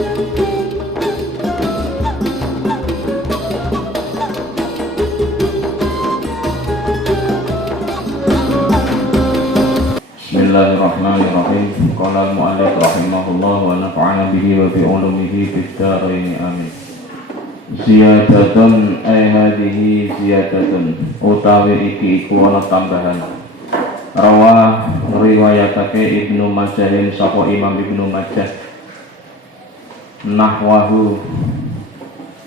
Bismillahirrahmanirrahim. Qala al-mu'allif rahimahullah wa nafa'ana bihi wa bi ulumihi fid dharain amin. Ziyadatun ay hadhihi ziyadatun utawi iki iku ana tambahan. Rawah riwayatake Ibnu Majah sapa Imam Ibnu Majah nahwahu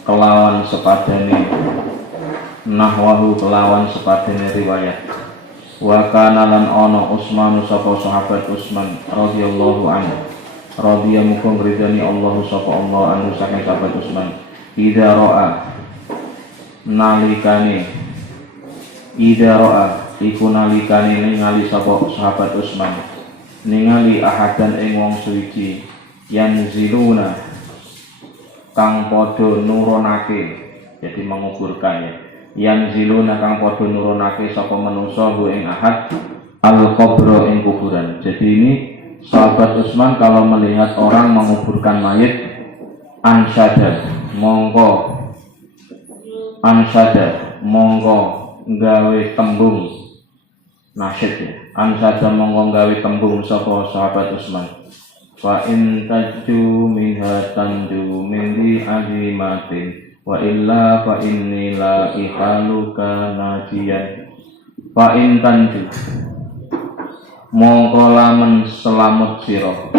kelawan sepadane riwayat. Wa kana lan ana Utsman sapa sahabat Utsman radhiyallahu anhu radhiya muga ngridani Allah sapa Allah anu saking sahabat Utsman idza ra'a nalikane iku nalikane ningali sapa sahabat Utsman ningali ahadan ing wong suci yanziluna kang padha nurunake jadi menguburkan ya yanziluna kang padha nurunake sapa manungsa hu ing ahad al-qabra ing kuburan. Jadi ini sahabat Utsman kalau melihat orang menguburkan mayit ansyada monggo gawe tembung nasyid ya. Ansyada monggo gawe tembung sapa sahabat Utsman. Fa in tajju minha tanju min di azimatin wa illa fa inni la ikhaluka najiyan. Fa in tanju mongko lamun selamat sira.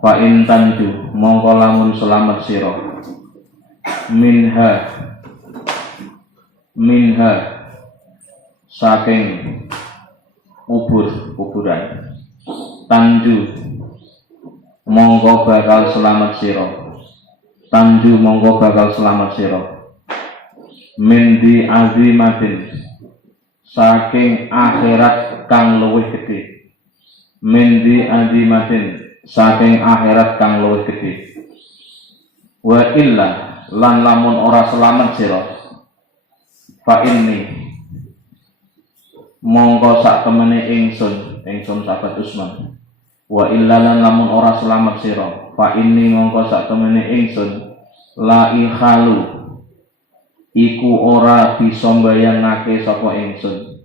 Fa in tanju mongko lamun selamat sira. Minha saking kuburan. Tanju mongko bakal selamat sira. Tanju mongko bakal selamat sira. Min di azimatin saking akhirat kang luwih gedhe. Min di azimatin saking akhirat kang luwih gedhe. Wa illa lan lamun ora selamat sira. Fa inni mongko sak temene ingsun sahabat Utsman. Wa illa lan lamun ora selamat sira. Fa inni mongko sak temene ingsun la ikhalu iku ora bisa mbayangake sapa ingsun.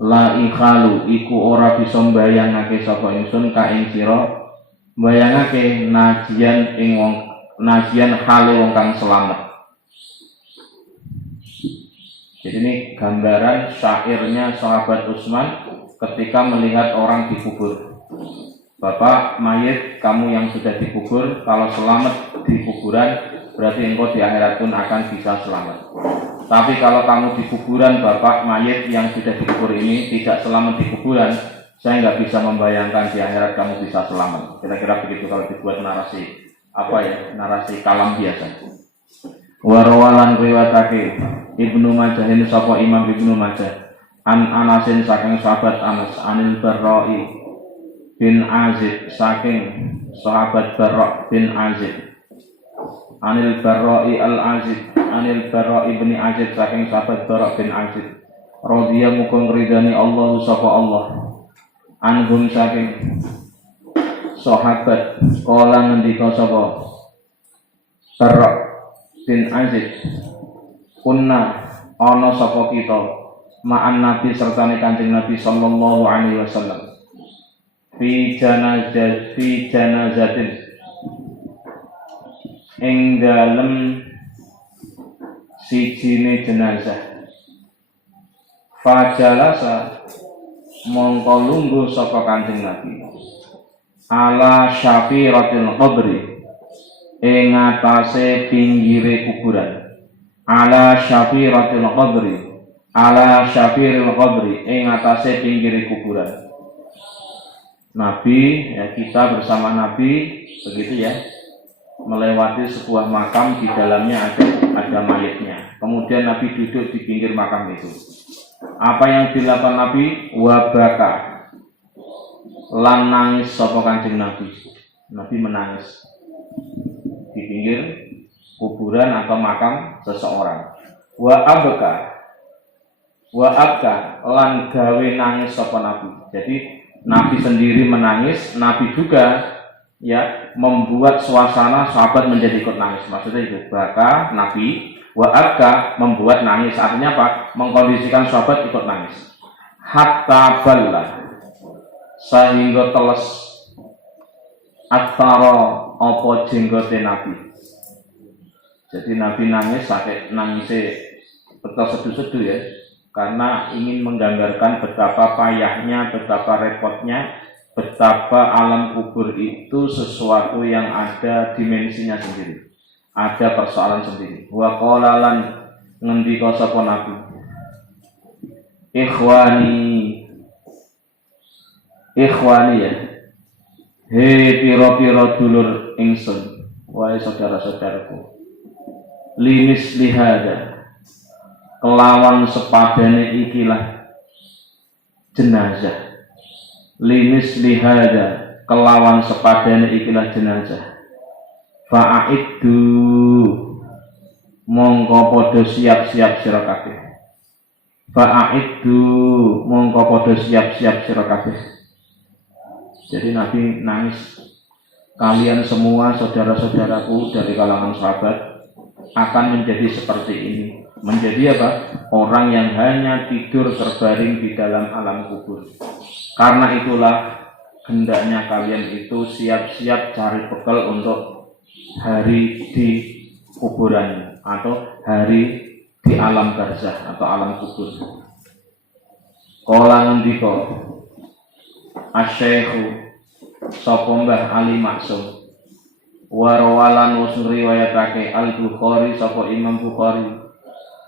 La ikhalu iku ora bisa mbayangake sapa ingsun ka ing sira mbayangake najian hale wong kang selamat. Jadi ini gambaran syairnya sahabat Utsman ketika melihat orang dikubur. Bapak mayit kamu yang sudah dikubur, kalau selamat di kuburan berarti engkau di akhirat pun akan bisa selamat. Tapi kalau kamu di kuburan, bapak mayit yang sudah dikubur ini tidak selamat di kuburan, saya nggak bisa membayangkan di akhirat kamu bisa selamat. Kira-kira begitu kalau dibuat narasi narasi kalam biasa. Warawalan riwayatake Ibnu Majah ini sapa Imam Ibnu Majah an Anasin saking sahabat Anas anil Barra'i bin Azib saking sahabat Barra' bin Azib anil Barra'i al-Azib anil Barra'i bin Azib saking sahabat Barra' bin Azib radhiya muga ngridani Allah sapa Allah anhum saking sahabat kala ngendika sapa Barra' bin Azib kunna ana sapa kita ma'an Nabi sertane Kanjeng Nabi sallallahu alaihi wasallam fi janazatin ing dalem sijine jenazah. Fajalasa mongko lungguh sapa Kanjeng Nabi ala syafiratil qabri ing atase pinggire kuburan. Ala syafiratil qabri ing atase pinggire kuburan. Nabi ya, kita bersama Nabi begitu ya melewati sebuah makam, di dalamnya ada mayitnya. Kemudian Nabi duduk di pinggir makam itu. Apa yang dilakukan Nabi? Wabaka lan nangis sapa Kanjeng Nabi. Nabi menangis di pinggir kuburan atau makam seseorang. Wa abka lan gawe nangis sapa Nabi. Jadi Nabi sendiri menangis, Nabi juga ya, membuat suasana sahabat menjadi ikut nangis. Maksudnya itu baka Nabi, wa abka membuat nangis. Artinya apa? Mengkondisikan sahabat ikut nangis. Hatta balla sehingga teles ataro apa jenggote Nabi. Jadi Nabi nangis sakit nangisnya betul seduh-seduh ya, karena ingin menggambarkan betapa payahnya, betapa repotnya, betapa alam kubur itu sesuatu yang ada dimensinya sendiri, ada persoalan sendiri. Wa qala lan ngendika sapa Nabi, ikhwani ya, hei piro-piro dulur ingsun, wahai saudara-saudaraku, limis lihada kelawan sepadane ikilah jenazah, limis lihada kelawan sepadane ikilah jenazah, fa'iddu mongko podo siap-siap sira kabeh, fa'iddu mongko podo siap-siap sira kabeh. Jadi Nabi nangis, kalian semua saudara-saudaraku dari kalangan sahabat akan menjadi seperti ini. Menjadi apa? Orang yang hanya tidur terbaring di dalam alam kubur. Karena itulah hendaknya kalian itu siap-siap cari bekal untuk hari di kuburan atau hari di alam barzah atau alam kubur. Qala ngendika Asy-Syaikhu sapa Mbah Ali Maksum wa rawalan wa riwayatake Al-Bukhari sapa Imam Bukhari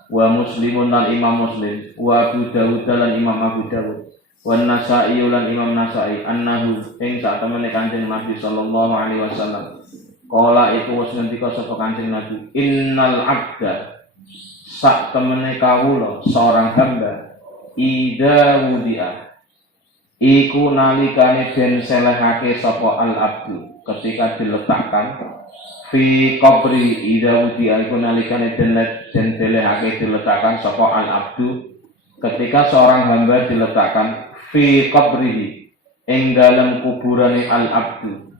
wa Muslimun lan Imam Muslim wa Abu Dawud lan Imam Abu Dawud wa Nasa'i lan Imam Nasa'i annahu ing sak temene Kanjeng Nabi sallallahu alaihi wasallam qala iku wis ngendika sapa Kanjeng Nabi, innal abda sak temene kawula seorang hamba ida wudi'a iku nalikane den selehake sapa al-abdu ketika diletakkan fi qabri idawudi iku nalikane den selehake diletakkan sapa al-abdu ketika seorang hamba diletakkan fi qabrihi ing dalam kuburane al-abdu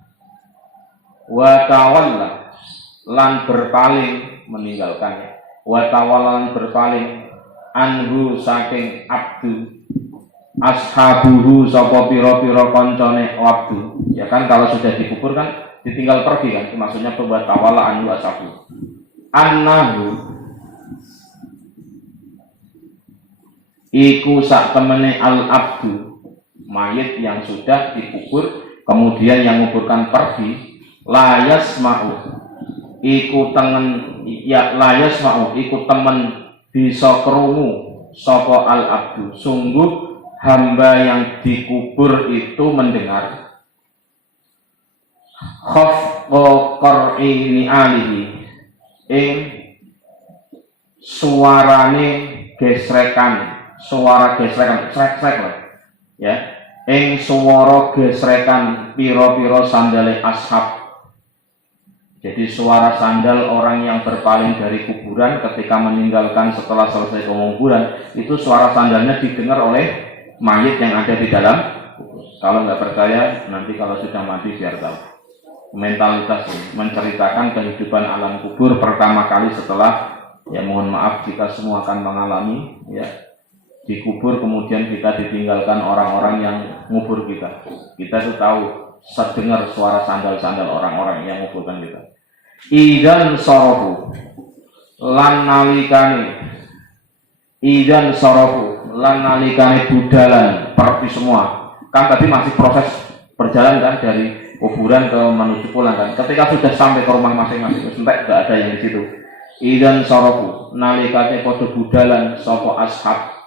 wa tawalla lan berpaling meninggalkannya, wa tawalla lan berpaling anhu saking abdu ashabuhu sapa pira-pira kancane waktu. Ya kan kalau sudah dikubur kan ditinggal pergi kan, maksudnya buat tawala anhu ashabu. Annahu iku sak temene al abdu mayit yang sudah dikubur kemudian yang menguburkan pergi layas mau iku tengen ya layas mau iku temen bisa krungu sapa al abdu sungguh hamba yang dikubur itu mendengar khafqa qar'ini alihi ing suarane gesrekan, suara gesrekan srek-srek lah ya, ing suara gesrekan piro-piro sandale ashab. Jadi suara sandal orang yang berpaling dari kuburan ketika meninggalkan setelah selesai penguburan itu suara sandalnya didengar oleh mayit yang ada di dalam. Kalau nggak percaya nanti kalau sudah mati biar tahu. Mentalitas ini menceritakan kehidupan alam kubur pertama kali setelah, ya mohon maaf jika semua akan mengalami ya dikubur kemudian kita ditinggalkan orang-orang yang ngubur kita. Kita tuh tahu dengar suara sandal-sandal orang-orang yang nguburkan kita. Idan sorofu lan nalikane idan sorofu lan nalikane budalan pergi semua kan tadi masih proses berjalan kan dari kuburan ke menuju pulang kan, ketika sudah sampai ke rumah masing-masing sampai tidak ada yang di situ. Idan sorofu nalikane padha budalan sapa ashab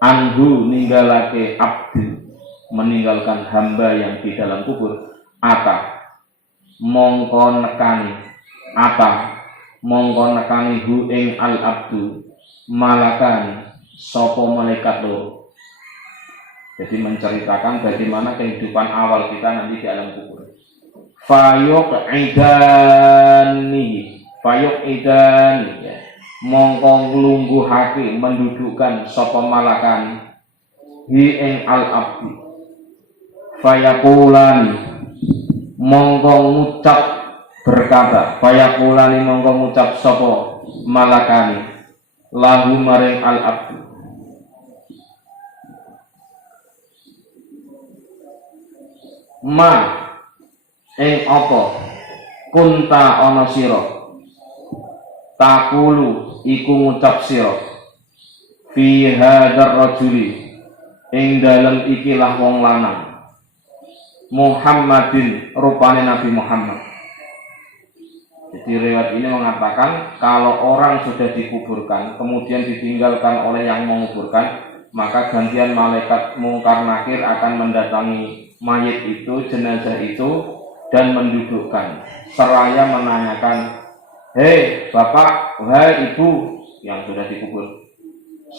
anhu ninggalake abdi meninggalkan hamba yang di dalam kubur ata mongko nekani hu ing al abdu malakan sopo malaikat lo. Jadi menceritakan bagaimana kehidupan awal kita nanti di alam kubur. Fayuk idani ya. Mongko nglungguhake mendudukkan sopo malakan hi ing al abdi. Fayakulan mongko ngucap berkata fayakulani mongko ngucap sapa malakani lahu maring al abdu ma ing apa kunta ana sira takulu iku ngucap sira fi hadzal rajuli ing dalem ikilah wong lanang Muhammadin rupane Nabi Muhammad. Jadi riwayat ini mengatakan kalau orang sudah dikuburkan kemudian ditinggalkan oleh yang menguburkan, maka gantian malaikat mungkar nakir akan mendatangi mayit itu, jenazah itu, dan mendudukkan seraya menanyakan, hei bapak, wahai ibu yang sudah dikubur,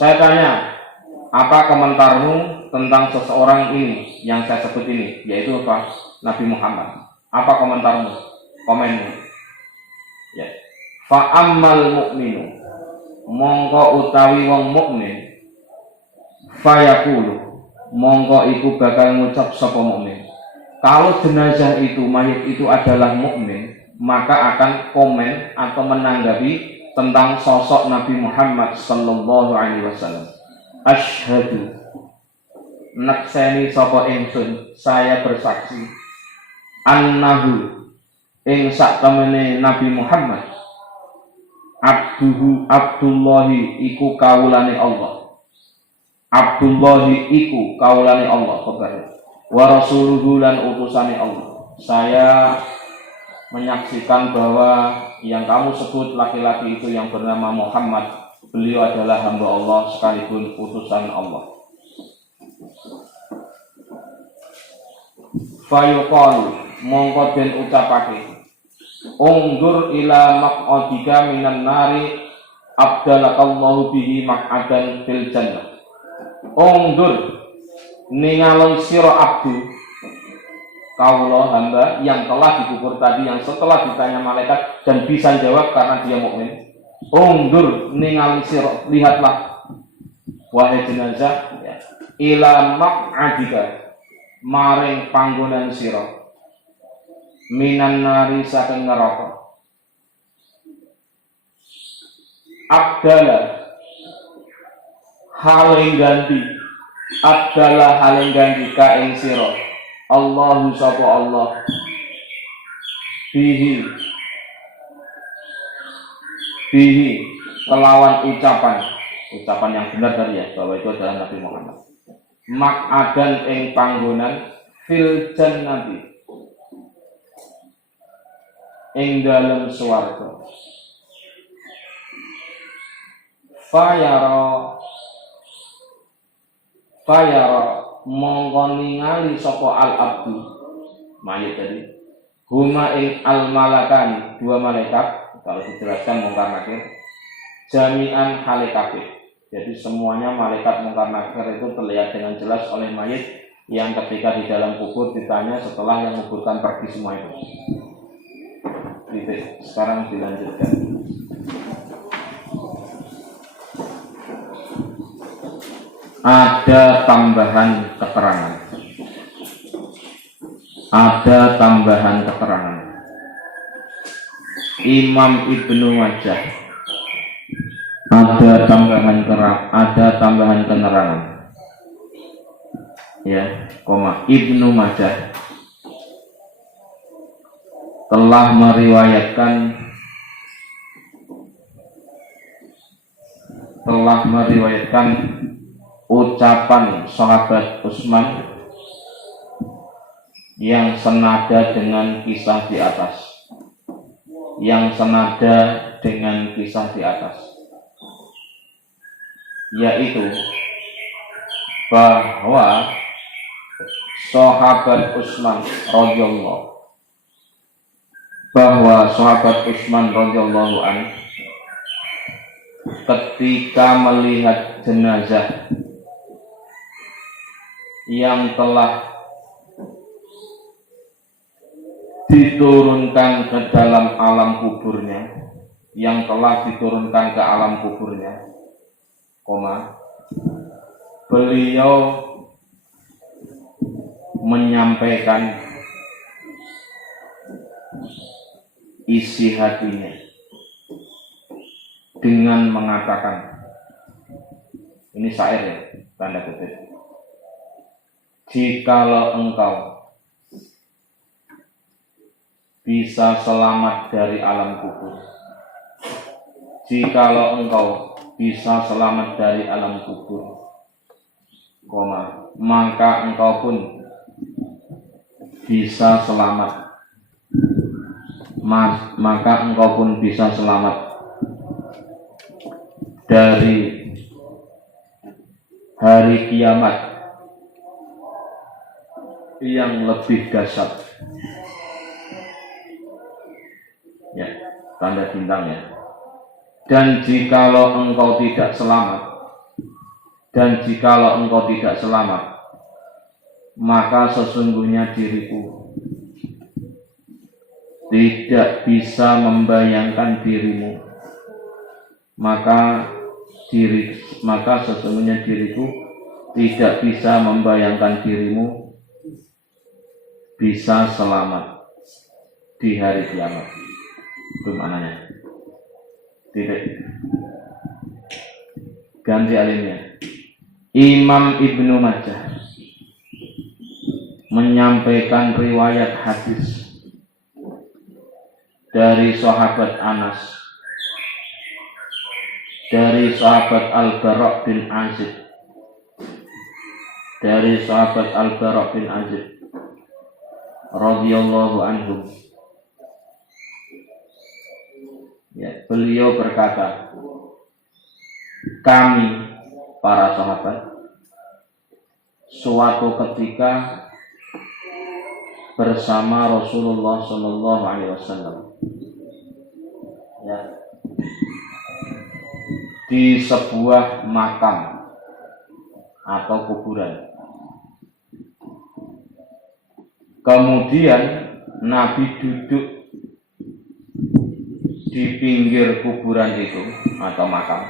saya tanya, apa komentarmu tentang seseorang ini yang saya sebut ini, yaitu apa? Nabi Muhammad. Apa komentarmu? Komenmu. Ya. Fa ammal mu'minu mongko utawi wong mukmin fayaqulu mongko iku bakal ngucap sapa mukmin. Kalau jenazah itu, mayit itu adalah mukmin, maka akan komen atau menanggapi tentang sosok Nabi Muhammad sallallahu alaihi wasallam. Asyhadu nakseni sapa ingsun, saya bersaksi annahu ing sak temene Nabi Muhammad Abdullahi iku kawulane Allah, Abdullahi iku kawulane Allah wa rasuluhu lan utusane Allah. Saya menyaksikan bahwa yang kamu sebut laki-laki itu yang bernama Muhammad, beliau adalah hamba Allah sekalipun utusan Allah. Fayuqalu mongko den ucapake ungdur ila maq'adika minan nari abdalakallahu bihi maq'adan fil jannah. Ungdur ningalon sira abdu kawula hamba yang telah dikubur tadi, yang setelah ditanya malaikat dan bisa jawab karena dia mukmin. Ungdur ningali sira, lihatlah wahai jenazah ya, ila maq'adika maring panggonan sira minan nari saking neraka. Abdala haling ganti, abdala haling ganti ka ing sira Allahu sapa Allah bihi kelawan ucapan yang benar dari ya bahwa itu adalah Nabi Muhammad. Maq'adan ing panggonan fil jannati ing dalem swarga. Fayara mongko ningali sapa al abdu mayit tadi huma ing al malakani, dua malaikat, kalau dijelaskan mungkar nakir jami'an hale kabeh. Jadi semuanya malaikat mungkar nakir itu terlihat dengan jelas oleh mayit yang ketika di dalam kubur ditanya setelah yang menguburkan pergi semua itu. Titik. Sekarang dilanjutkan. Ada tambahan keterangan. Imam Ibnu Majah ada tambahan keterangan. Ya, Ibnu Majah telah meriwayatkan ucapan sahabat Utsman yang senada dengan kisah di atas. Yaitu bahwa sahabat Utsman radhiyallahu anhu ketika melihat jenazah yang telah diturunkan ke dalam alam kuburnya, beliau menyampaikan isi hatinya dengan mengatakan, ini syair ya, tanda kutip, jikalau engkau bisa selamat dari alam kubur, jikalau engkau bisa selamat dari alam kubur, maka engkau pun bisa selamat, maka engkau pun bisa selamat dari hari kiamat yang lebih dahsyat. Ya, tanda bintangnya. Dan jikalau engkau tidak selamat, maka sesungguhnya diriku tidak bisa membayangkan dirimu, maka sesungguhnya diriku tidak bisa membayangkan dirimu bisa selamat di hari kiamat. Itu maknanya. Titik. Ganti alimnya. Imam Ibnu Majah menyampaikan riwayat hadis dari sahabat Anas, dari sahabat Al-Bara' bin Azib, radhiyallahu anhu. Ya, beliau berkata, kami para sahabat suatu ketika bersama Rasulullah Shallallahu Alaihi Wasallam, ya, di sebuah makam atau kuburan. Kemudian Nabi duduk di pinggir kuburan itu atau makam.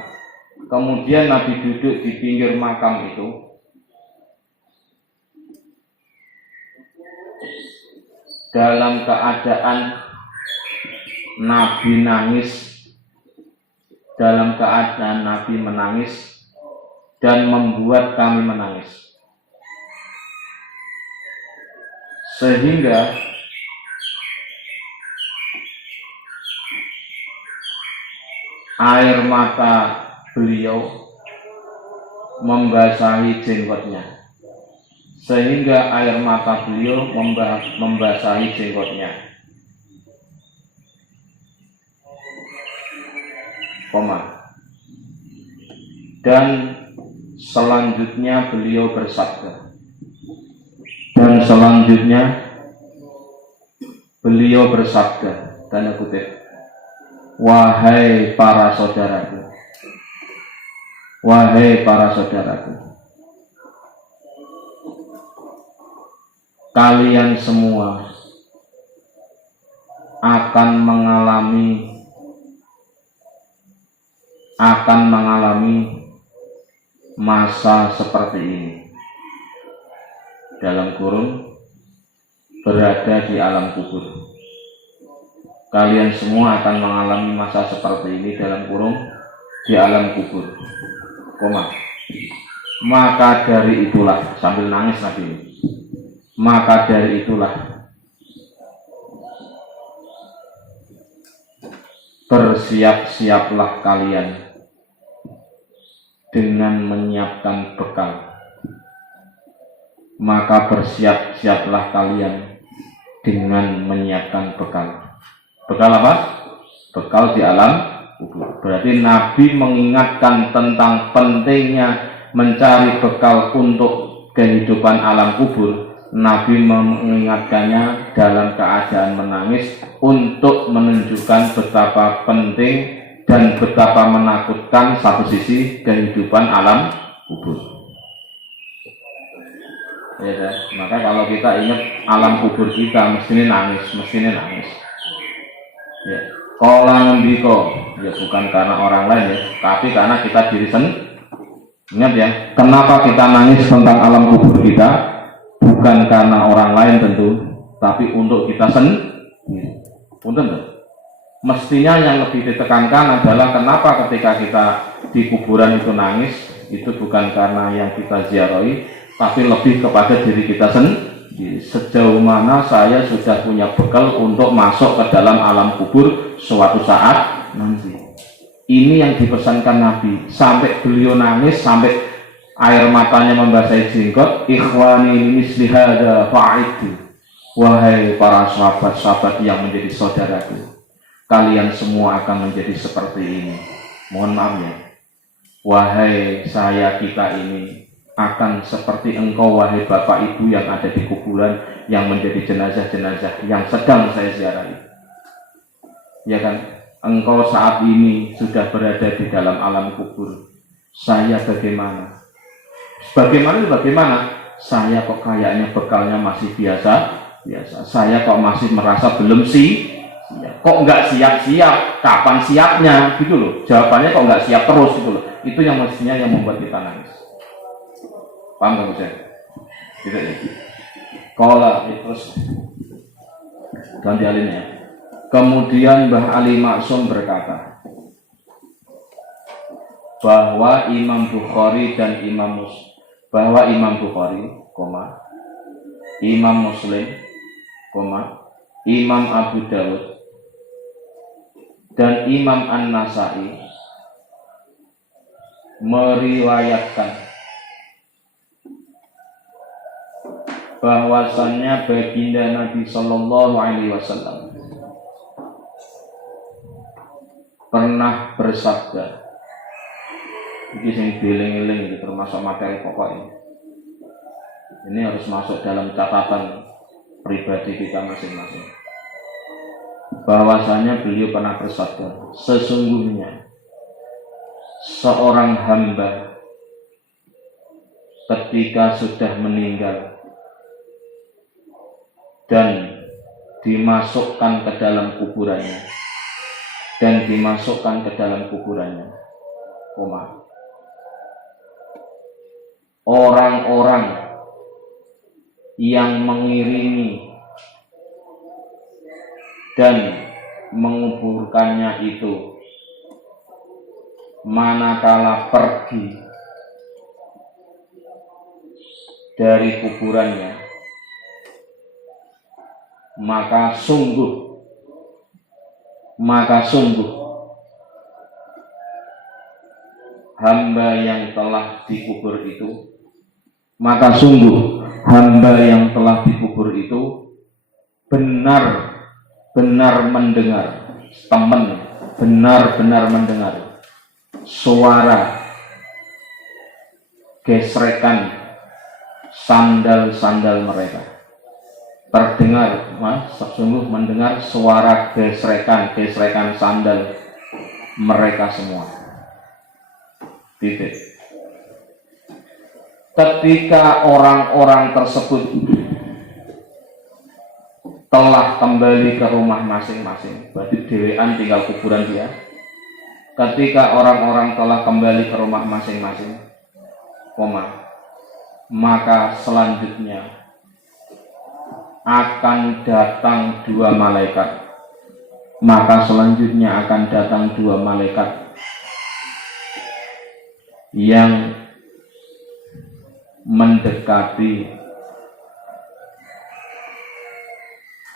Kemudian Nabi duduk di pinggir makam itu, dalam keadaan Nabi menangis dan membuat kami menangis, sehingga air mata beliau membasahi jenggotnya, dan selanjutnya beliau bersabda, tanda kutip, wahai para saudaraku, kalian semua akan mengalami masa seperti ini, dalam kurung berada di alam kubur. Kalian semua akan mengalami masa seperti ini, dalam kurung di alam kubur, maka dari itulah, sambil nangis Nabi ini, maka dari itulah bersiap-siaplah kalian dengan menyiapkan bekal. Bekal apa? Bekal di alam kubur. Berarti Nabi mengingatkan tentang pentingnya mencari bekal untuk kehidupan alam kubur. Nabi mengingatkannya dalam keadaan menangis untuk menunjukkan betapa penting dan betapa menakutkan satu sisi kehidupan alam kubur. Ya, maka kalau kita ingat alam kubur kita, mesti nangis. Ya, kola ngendiko, ya bukan karena orang lain ya, tapi karena kita diri sendiri. Ingat ya, kenapa kita nangis tentang alam kubur kita? Bukan karena orang lain tentu, tapi untuk kita sendiri. Punten. Mestinya yang lebih ditekankan adalah kenapa ketika kita di kuburan itu nangis, itu bukan karena yang kita ziarahi, tapi lebih kepada diri kita sendiri. Sejauh mana saya sudah punya bekal untuk masuk ke dalam alam kubur suatu saat nanti. Ini yang dipesankan Nabi, sampai beliau nangis, sampai air matanya membasahi jenggot. Ikhwani misli hadza fa'idu. Wahai para sahabat-sahabat yang menjadi saudaraku, kalian semua akan menjadi seperti ini. Mohon maaf ya. Wahai saya kita ini akan seperti engkau wahai bapak ibu yang ada di kuburan, yang menjadi jenazah-jenazah yang sedang saya ziarahi. Ya kan? Engkau saat ini sudah berada di dalam alam kubur. Saya bagaimana? Bagaimana? Saya kok kayaknya bekalnya masih biasa. Saya kok masih merasa belum siap. Kok nggak siap-siap? Kapan siapnya? Gitu loh. Jawabannya kok nggak siap terus gitu loh. Itu yang mestinya yang membuat kita nangis. Paham nggak saya? Gitu ya. Kalau terus ganti alinnya. Kemudian Mbah Ali Maksum berkata bahwa Imam Bukhari dan Imam Bukhari, Imam Muslim, Imam Abu Dawud dan Imam An-Nasai meriwayatkan bahwasannya baginda Nabi Sallallahu Alaihi Wasallam pernah bersabda. Ini yang dieling-eling, termasuk materi pokok ini. Ini harus masuk dalam catatan pribadi kita masing-masing. Bahwasanya beliau pernah bersabda, sesungguhnya seorang hamba ketika sudah meninggal dan dimasukkan ke dalam kuburannya, orang-orang yang mengiringi dan menguburkannya itu manakala pergi dari kuburannya, maka sungguh hamba yang telah dikubur itu benar-benar mendengar suara gesrekan sandal-sandal mereka. Terdengar, sungguh mendengar suara gesrekan sandal mereka semua. Titik. Ketika orang-orang tersebut telah kembali ke rumah masing-masing, berarti dewean tinggal kuburan dia. Ketika orang-orang telah kembali ke rumah masing-masing, maka selanjutnya akan datang dua malaikat yang mendekati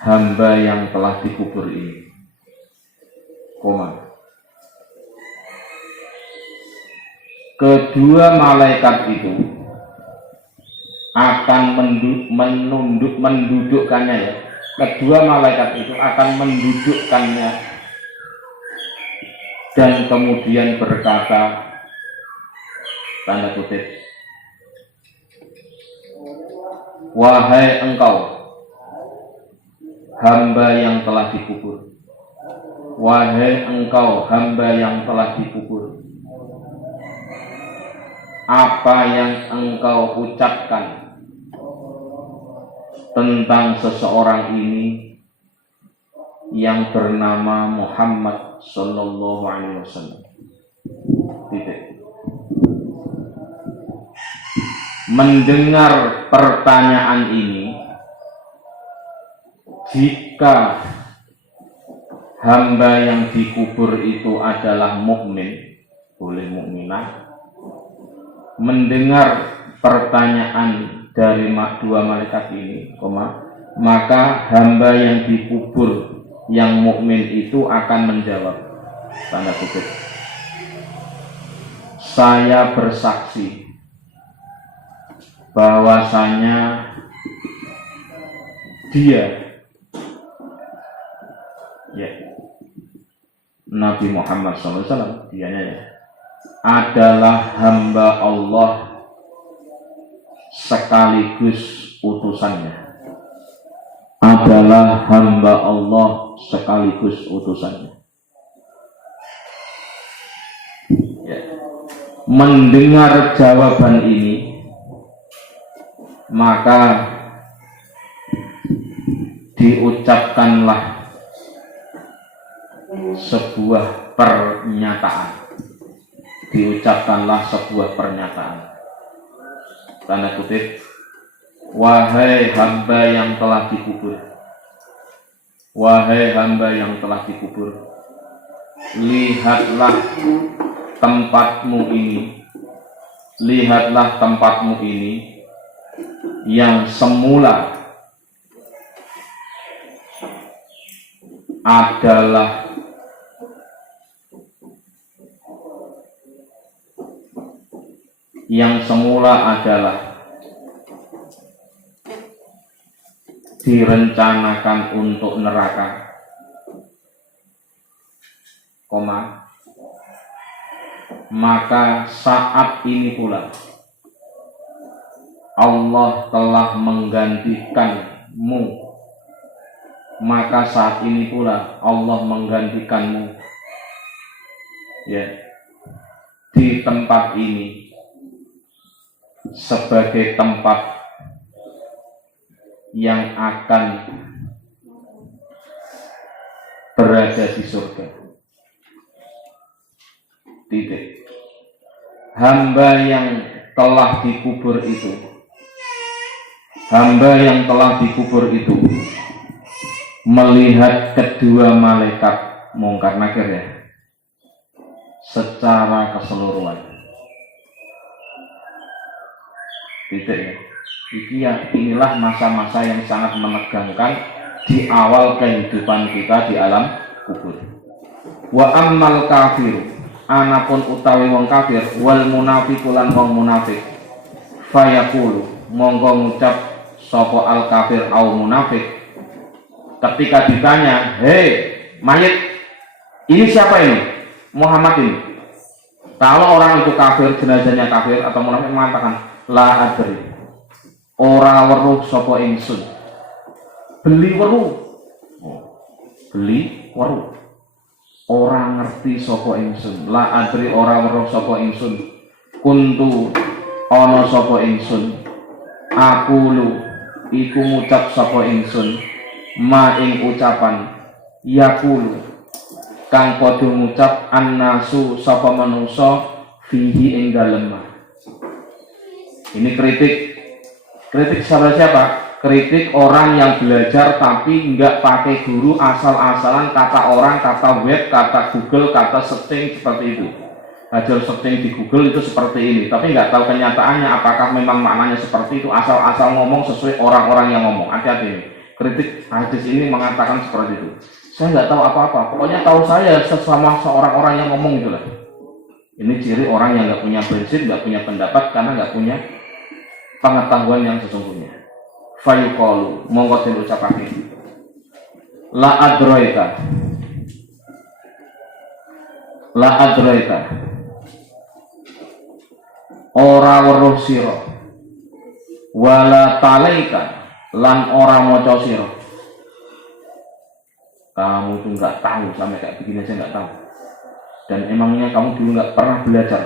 hamba yang telah dikubur ini. Kedua malaikat itu akan mendudukkannya ya. Kedua malaikat itu akan mendudukkannya dan kemudian berkata, tanda kutip, wahai engkau hamba yang telah dikubur, apa yang engkau ucapkan tentang seseorang ini yang bernama Muhammad Sallallahu Alaihi Wasallam. Mendengar pertanyaan ini, jika hamba yang dikubur itu adalah mukmin, boleh mukminah, mendengar pertanyaan dari dua malaikat ini, maka hamba yang dikubur yang mukmin itu akan menjawab, tanda kutip, saya bersaksi bahwasanya dia, ya, Nabi Muhammad SAW, dianya ya, adalah hamba Allah sekaligus utusannya. Adalah hamba Allah sekaligus utusannya. Ya. Mendengar jawaban ini, maka diucapkanlah sebuah pernyataan. Diucapkanlah sebuah pernyataan. Tanda kutip, wahai hamba yang telah dikubur, wahai hamba yang telah dikubur, lihatlah tempatmu ini, lihatlah tempatmu ini yang semula adalah direncanakan untuk neraka, maka saat ini pula Allah telah menggantikanmu, maka saat ini pula Allah menggantikanmu, ya, di tempat ini sebagai tempat yang akan berada di surga. Titik. Hamba yang telah dikubur itu, hamba yang telah dikubur itu melihat kedua malaikat mungkar nakir, ya, secara keseluruhan. Titik, ya. Inilah masa-masa yang sangat menegangkan di awal kehidupan kita di alam kubur. Wa ammal kafiru, anapun utawi wong kafir, wal munafiqu lan wong munafik, fayaqulu, monggo ngucap sapa al kafir au munafik ketika ditanya, hei mayit, ini siapa ini? Muhammad ini. Kalau orang itu kafir, jenazahnya kafir atau munafik mengatakan, la adri, ora weruh sapa ingsun. Beli weruh. Beli weruh. Ora ngerti sapa ingsun. La adri, ora weruh sapa ingsun. Kuntu ana sapa ingsun. Aku lu iku ngucap sapa ingsun. Ma ing ucapan yaqulu kang padha ngucap annasu sapa manungsa fihi ing dalem. Ini kritik siapa? Kritik orang yang belajar tapi nggak pakai guru, asal-asalan kata orang, kata web, kata Google, kata setting seperti itu. Hasil setting di Google itu seperti ini, tapi nggak tahu kenyataannya apakah memang maknanya seperti itu, asal-asal ngomong sesuai orang-orang yang ngomong. Hati-hati ini. Kritik hadis ini mengatakan seperti itu. Saya nggak tahu apa-apa, pokoknya tahu saya sesama seorang orang yang ngomong itulah. Ini ciri orang yang nggak punya prinsip, nggak punya pendapat, karena nggak punya pengetahuan yang sesungguhnya. Fayuqalu, monggo den ucapake, la adroita, la adroita, ora weruh sira, wala talaika, lan ora maca sira. Kamu tuh nggak tahu, sampai kayak begini aja nggak tahu. Dan emangnya kamu dulu nggak pernah belajar?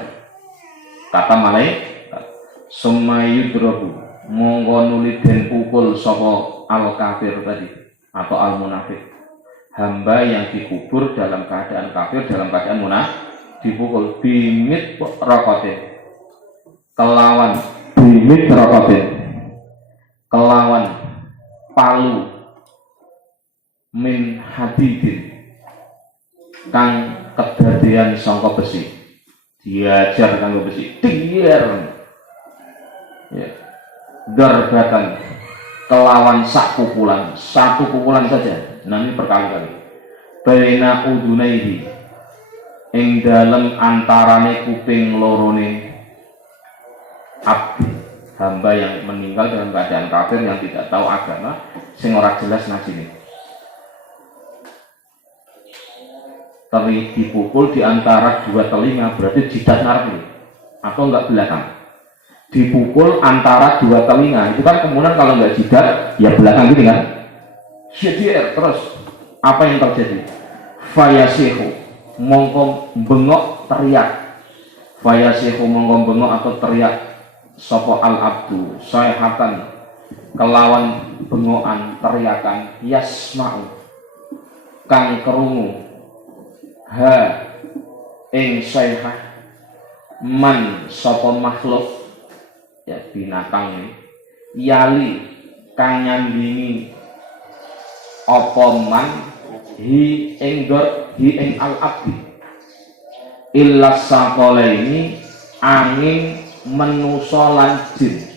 Kata malaikat, sumayudrobu, monggo nuli den pukul sapa al kafir tadi atau al munafik. Hamba yang dikubur dalam keadaan kafir, dalam keadaan munafik, dipukul bimit rokotin, kelawan bimit rokotin, kelawan palu min hadidin kang kedadean sangka besi. Diajar kanggo besi. Dier. Ya. Darbatan kelawan satu pukulan saja. Nah, ini berkali-kali. Baina udunaihi ing dalem antarane kuping lorone abdi, hamba yang meninggal dalam keadaan kafir yang tidak tahu agama, sing ora jelas nasine. Dipukul di antara dua telinga, berarti jidat ngarep atau enggak belakang. Dipukul antara dua telinga, itu kan kemudian kalau enggak jidat, ya belakang gitu kan. Syedier, terus apa yang terjadi? Fayasihu mongko bengok teriak. Fayasihu mongko bengok atau teriak sapa al abdu sayhatan kelawan bengokan teriakan yasma'u kang kerungu ha ing sayhah man sapa makhluk ya binatang ini yali kang nyandingi apa man hi ing al abdi illa saqalaini angin manusa lan jin.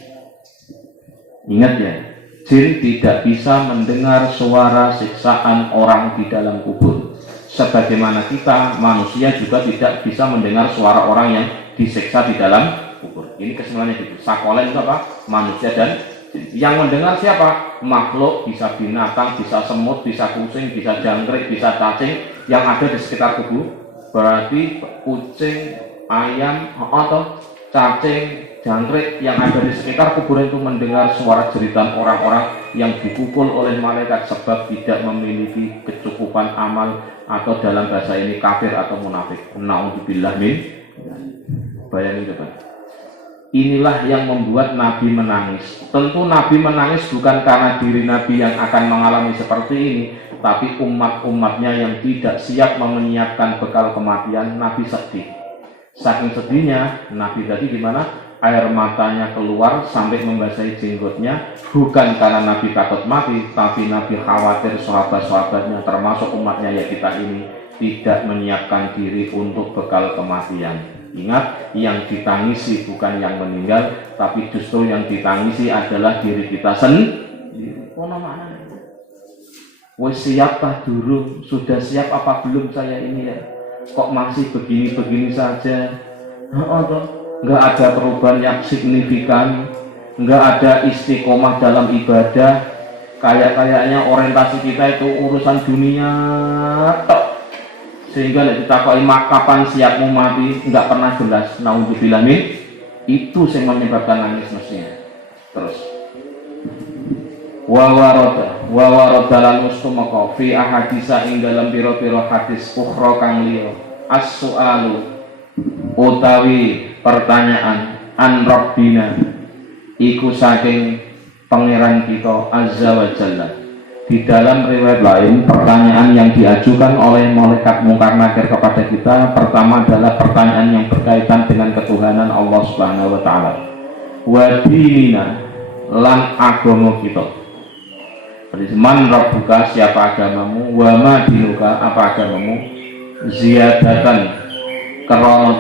Ingat ya, jin tidak bisa mendengar suara siksaan orang di dalam kubur. Sebagaimana kita manusia juga tidak bisa mendengar suara orang yang disiksa di dalam kubur. Ini kesimpulannya gitu. Sakolain itu apa? Manusia dan jin. Yang mendengar siapa? Makhluk, bisa binatang, bisa semut, bisa kucing, bisa jangkrik, bisa cacing yang ada di sekitar kubur. Berarti kucing, ayam, atau cacing, jangkrik yang ada di sekitar kuburan itu mendengar suara jeritan orang-orang yang dipukul oleh malaikat sebab tidak memiliki kecukupan amal atau dalam bahasa ini kafir atau munafik. Na'udzubillah min. Bayangin coba. Inilah yang membuat Nabi menangis. Tentu Nabi menangis bukan karena diri Nabi yang akan mengalami seperti ini, tapi umat-umatnya yang tidak siap menyiapkan bekal kematian. Nabi sedih. Saking sedihnya, Nabi tadi gimana? Air matanya keluar sampai membasahi jenggotnya, bukan karena Nabi takut mati, tapi Nabi khawatir sahabat-sahabatnya termasuk umatnya ya kita ini tidak menyiapkan diri untuk bekal kematian. Ingat, yang ditangisi bukan yang meninggal, tapi justru yang ditangisi adalah diri kita sendiri. Oh, namanya wes siapkah durung? Sudah siap apa belum saya ini ya? Kok masih begini-begini saja? Nggak ada perubahan yang signifikan, nggak ada istiqomah dalam ibadah. Kayaknya orientasi kita itu urusan dunia tok. Sehingga ditakoi kapan siapmu mati, nggak pernah jelas. Naudzubillah min, itu yang menyebabkan nangis mestinya. Terus wawaroda lan mustumaka fi ahadisa ing dalam pira-pira hadis ukhra kang liya as-su'alu utawi pertanyaan an rabbina iku saking pangeran kita azza wa jalla. Di dalam riwayat lain pertanyaan yang diajukan oleh malaikat mungkar nakir kepada kita pertama adalah pertanyaan yang berkaitan dengan ketuhanan Allah Subhanahu wa taala. Wa dinina lan agama kita. Man rabbuka siapa agamamu, wa ma dinuka apa agamamu, ziyadatan krana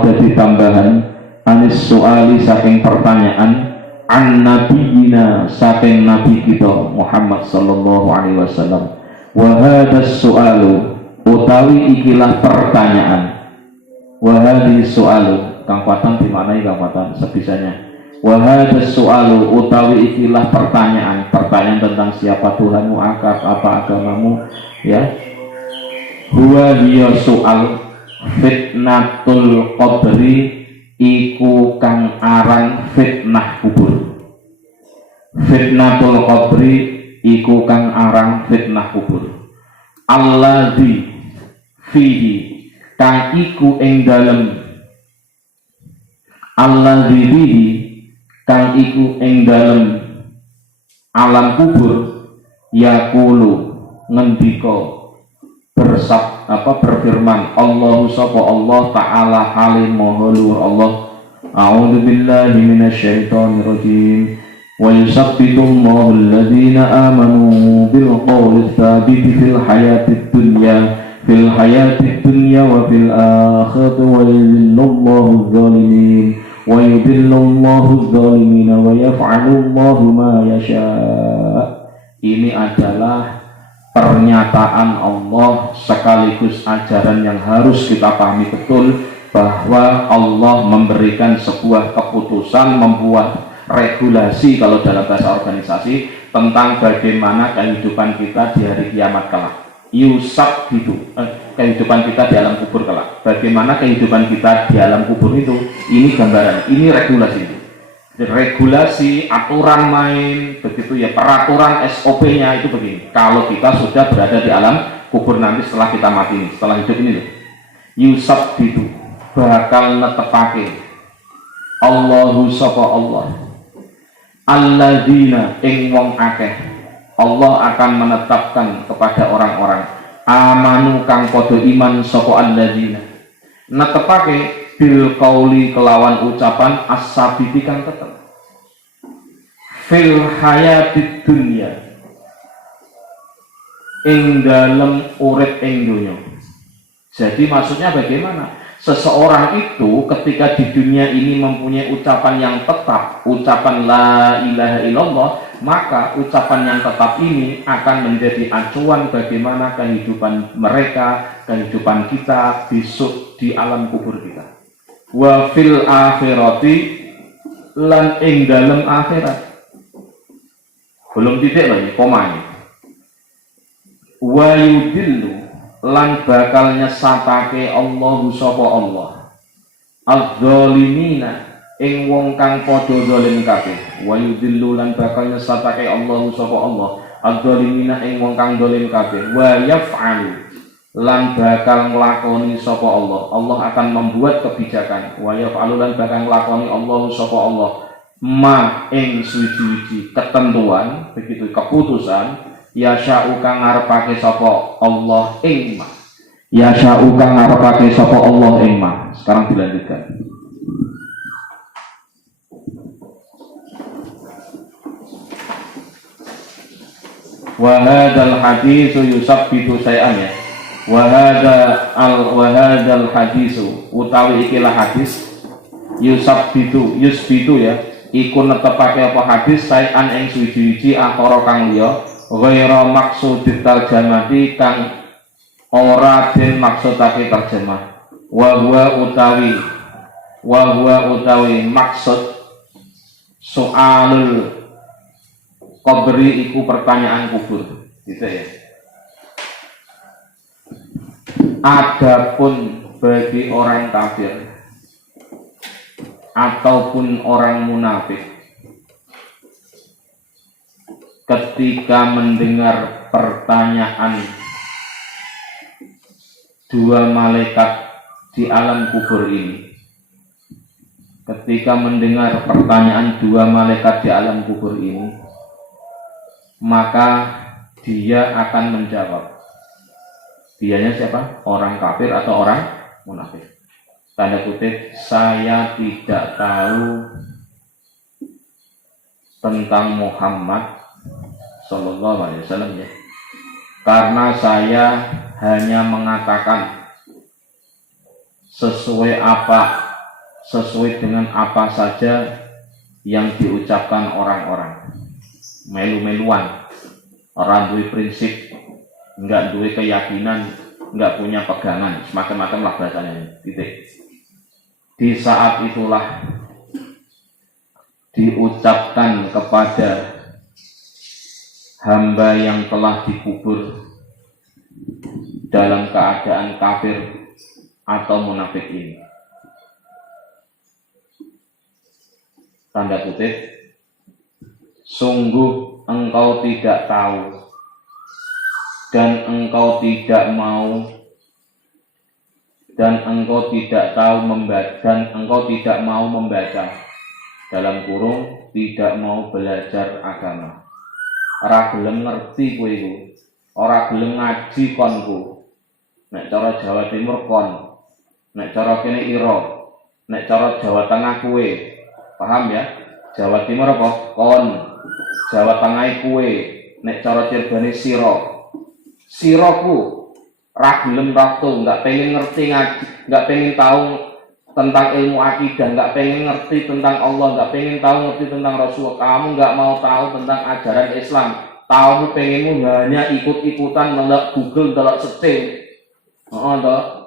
dadi tambahan, anis suali saking pertanyaan, an nabiyina saking nabi kita Muhammad sallallahu alaihi wasallam. Wa hadas sualu utawi ikilah pertanyaan, wa hadis sualu kang patan dimanai kang patan sebisanya. Wahada soalu utawi ikilah pertanyaan tentang siapa Tuhanmu, apa agamamu, ya. Huwa hiya soal fitnatul qabri iku kang aran fitnah kubur. Fitnatul qabri iku kang aran fitnah kubur. Alladzi fihi kang iku ing dalem alladzi fihi kang iku ing dalem alam kubur yaqulu ngendika berfirman Allahu sapa Allah taala halim maha luhur Allah a'udzubillahi minasyaitonir rajim ويثبت الله الذين آمنوا بالقول الثابت في الحياة الدنيا وفي الآخرة ويذل الله الظالمين ويفعل الله ما يشاء. Ini adalah pernyataan Allah sekaligus ajaran yang harus kita pahami betul, bahwa Allah memberikan sebuah keputusan, membuat regulasi kalau dalam bahasa organisasi tentang bagaimana kehidupan kita di hari kiamat kelak. Yusab itu kehidupan kita di alam kubur kelak. Bagaimana kehidupan kita di alam kubur itu? Ini gambaran, ini regulasi itu. Regulasi, aturan main, begitu ya, peraturan SOP-nya itu begini. Kalau kita sudah berada di alam kubur nanti setelah kita mati ini, setelah hidup ini loh. Yusab itu bakal netepake Allahu sapa Allah alladzina ing wong akeh. Allah akan menetapkan kepada orang-orang amanu kang padha iman sapa alladzina, netepake bil qauli kelawan ucapan as-sabiti kang tetep fil hayatid dunya ing dalem urip ing donya. Jadi maksudnya bagaimana? Seseorang itu ketika di dunia ini mempunyai ucapan yang tetap, ucapan la ilaha illallah, maka ucapan yang tetap ini akan menjadi acuan bagaimana kehidupan mereka, kehidupan kita besok di alam kubur kita. Wa fil akhirati lan ing dalem akhirat. Belum titik lagi, koma ini. Wa yudillu lan bakal nyesatake Allahu sapa Allah adz-dzalimina ing wong kang padha zalim kabeh. Wa yudillu lan bakal nyesatake Allahu sapa Allah adz-dzalimina ing wong kang zalim kabeh. Wa yaf'alu lan bakal nglakoni sapa Allah, Allah akan membuat kebijakan. Wa yaf'alu lan bakal nglakoni Allahu sapa Allah ma ing suci-suci ketentuan, begitu keputusan ya sya'u kang ngarepake sapa Allah ing ma. Ya sya'u kang ngarepake sapa Allah ing ma. Sekarang dilanjutkan. Wa hadzal haditsu yusabbitu syai'an ya. Wa hadzal haditsu utawi ikilah hadis yusbitu ya. Iku netepake apa hadis syai'an ing suci-suci akhara kang liya ghaira maksudit tarjamati kang ora den maksudake terjemah. Wa huwa utawi maksud soalul qabri iku pertanyaan kubur gitu ya. Adapun bagi orang kafir ataupun orang munafik ketika mendengar pertanyaan dua malaikat di alam kubur ini, ketika mendengar pertanyaan dua malaikat di alam kubur ini, maka dia akan menjawab. Dianya siapa? Orang kafir atau orang munafik. Tanda kutip, saya tidak tahu tentang Muhammad Sallallahu Alaihi Wasallam ya, karena saya hanya mengatakan sesuai dengan apa saja yang diucapkan orang-orang, melu-meluan, orang duwe prinsip, enggak duwe keyakinan, enggak punya pegangan, semacam-macam lah bahasanya. Titik. Di saat itulah diucapkan kepada hamba yang telah dikubur dalam keadaan kafir atau munafik ini, tanda kutip, sungguh engkau tidak tahu dan engkau tidak mau membaca dalam kurung tidak mau belajar agama. Ora gelem ngerti kowe iku, ora gelem ngaji konku. Nek cara Jawa Timur kon, nek cara kene ira, nek cara Jawa Tengah kowe. Paham ya? Jawa Timur apa? Kon. Jawa Tengah kue, nek cara Cirebone siro. Siroku ra gelem raktu, nggak pengen ngerti ngaji, nggak pengen tahu tentang ilmu akidah, nggak pengen ngerti tentang Allah, nggak pengen tahu ngerti tentang Rasulullah. Kamu nggak mau tahu tentang ajaran Islam. Kamu pengenmu hanya ikut-ikutan melek Google delok setting.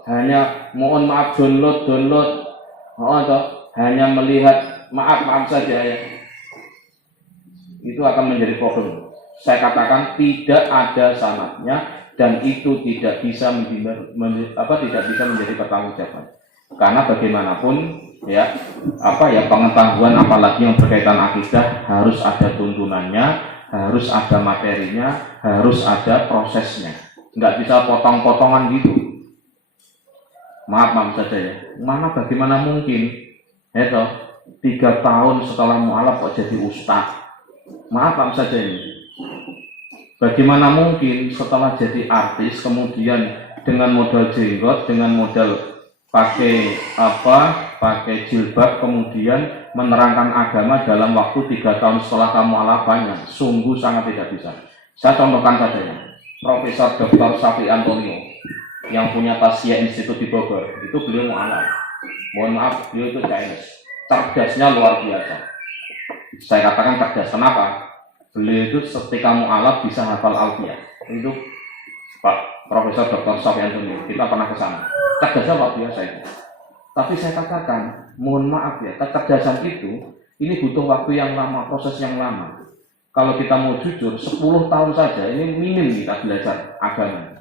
Hanya mohon maaf download. Hanya melihat maaf saja ya. Itu akan menjadi problem. Saya katakan tidak ada sanadnya dan itu tidak bisa menjadi pertanggungjawaban. Karena bagaimanapun ya pengetahuan apalagi yang berkaitan akidah harus ada tuntunannya, harus ada materinya, harus ada prosesnya. Nggak bisa potong-potongan gitu. Maaf saja ya. Bagaimana mungkin 3 tahun setelah mualaf kok jadi ustaz? Maaf saja ini. Bagaimana mungkin setelah jadi artis kemudian dengan modal jenggot, dengan modal pakai jilbab kemudian menerangkan agama dalam waktu 3 tahun setelah kamu alafannya? Sungguh sangat tidak bisa. Saya contohkan saja ya. Profesor Dr. Safi Antonio yang punya Tasya Institut di Bogor, itu beliau mualaf. Mohon maaf, beliau itu Chinese. Cerdasnya luar biasa. Saya katakan cerdas. Kenapa? Beliau itu ketika mualaf bisa hafal Alfiyah. Itu Pak Profesor Dr. Safi Antonio. Kita pernah ke sana. Cerdasnya luar biasa itu. Tapi saya katakan, mohon maaf ya, kecerdasan itu ini butuh waktu yang lama, proses yang lama. Kalau kita mau jujur, 10 tahun saja ini minim kita belajar agama.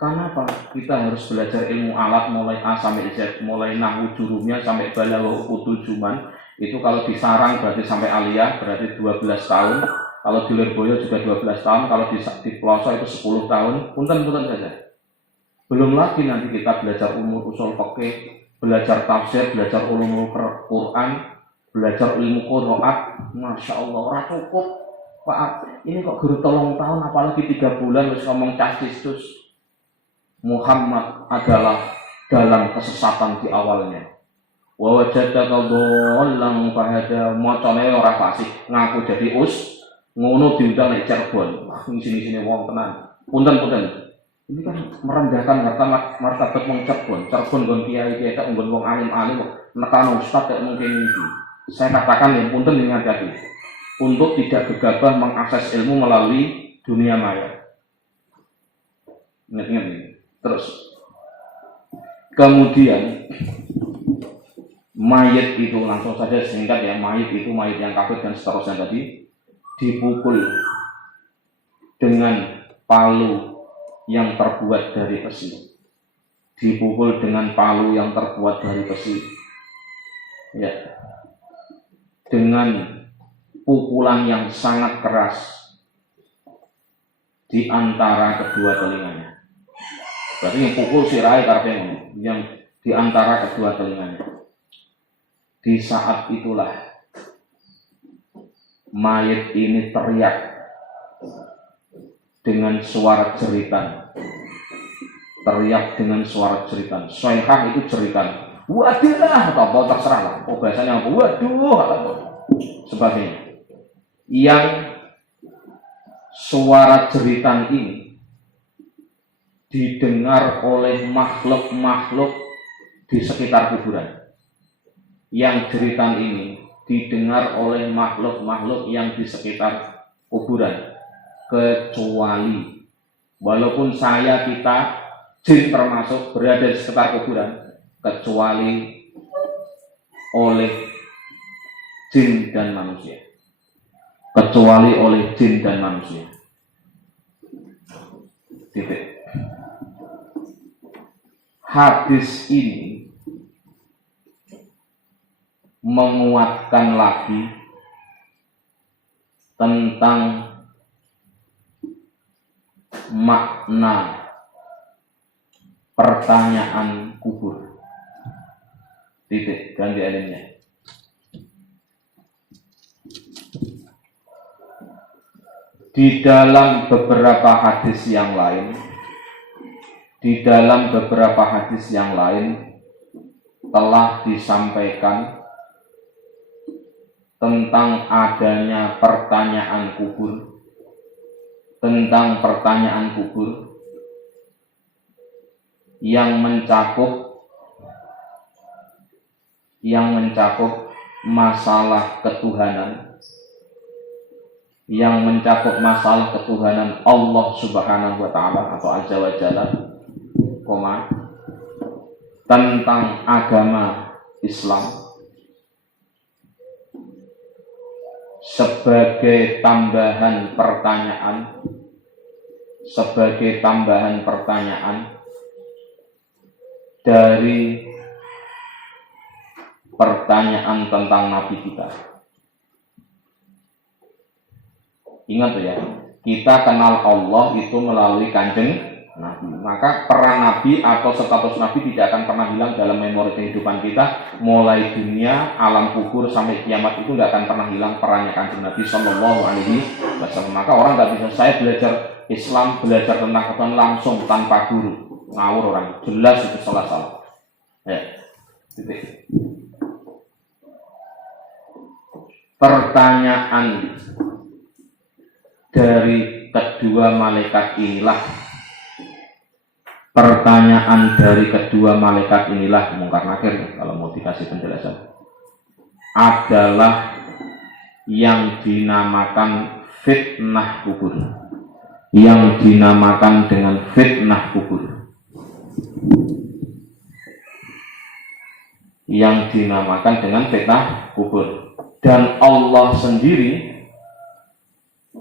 Kenapa? Kita harus belajar ilmu alat mulai A sampai Z, mulai nahwu jurumnya sampai balagha utujuman. Itu kalau di sarang berarti sampai aliyah, berarti 12 tahun. Kalau di Lirboyo juga 12 tahun, kalau di pelosok itu 10 tahun. Punten saja. Belum lagi nanti kita belajar usul fikih, belajar tafsir, belajar ulumul Quran, belajar ilmu qiraat. Masya Allah, ora cukup. Pak, ini kok guru 3 tahun, apalagi 3 bulan harus ngomong castistus. Muhammad adalah dalam kesesatan di awalnya. Wa wajadaka dhallan fahada, mocone ora fasih, ngaku jadi ngono diundang nek Cirebon. Wah, sini wong tenan. Punten. Ini kan merendahkan martabat wong Cirebon. Cirebon nggon kiai tak nggon wong alim-alim nekano ustaz kok mungkin iki. Saya katakan yang punten dengan hati untuk tidak gegabah mengakses ilmu melalui dunia maya. Ingat ini. Terus kemudian mayat itu langsung saja singkat ya, mayat itu mayat yang kafir dan seterusnya tadi dipukul dengan palu yang terbuat dari besi. Dipukul dengan palu yang terbuat dari besi. Ya. Dengan pukulan yang sangat keras di antara kedua telinganya. Berarti yang pukul sirai karena yang di antara kedua telinganya. Di saat itulah mayat ini teriak dengan suara jeritan. Soehah itu jeritan. Waduh lah, atau terserah lah. Bahasanya apa? Waduh, atau sebagainya. Yang suara jeritan ini didengar oleh makhluk-makhluk di sekitar kuburan. Yang jeritan ini didengar oleh makhluk-makhluk yang di sekitar kuburan. Kecuali, walaupun kita, jin termasuk berada di sekitar kuburan, kecuali oleh jin dan manusia. Kecuali oleh jin dan manusia. Titik. Hadis ini menguatkan lagi tentang makna pertanyaan kubur. Titik, ganti alimnya. Di dalam beberapa hadis yang lain telah disampaikan tentang adanya pertanyaan kubur, tentang pertanyaan kubur yang mencakup masalah ketuhanan, yang mencakup masalah ketuhanan Allah Subhanahu wa taala atau Azza wa Jalla, tentang agama Islam sebagai tambahan pertanyaan dari pertanyaan tentang Nabi kita. Ingat ya, kita kenal Allah itu melalui Kanjeng Nabi. Maka peran Nabi atau status Nabi tidak akan pernah hilang dalam memori kehidupan kita. Mulai dunia, alam kubur sampai kiamat itu tidak akan pernah hilang perannya Kanjeng Nabi Sallallahu Alaihi Wasallam. Maka orang nggak bisa saya belajar Islam, belajar tentang Quran langsung tanpa guru, ngawur orang. Jelas itu salah. Ya, titik. Pertanyaan dari kedua malaikat inilah, Mungkar Nakir kalau mau dikasih penjelasan, adalah yang dinamakan fitnah kubur, yang dinamakan dengan fitnah kubur, yang dinamakan dengan fitnah kubur. Dan Allah sendiri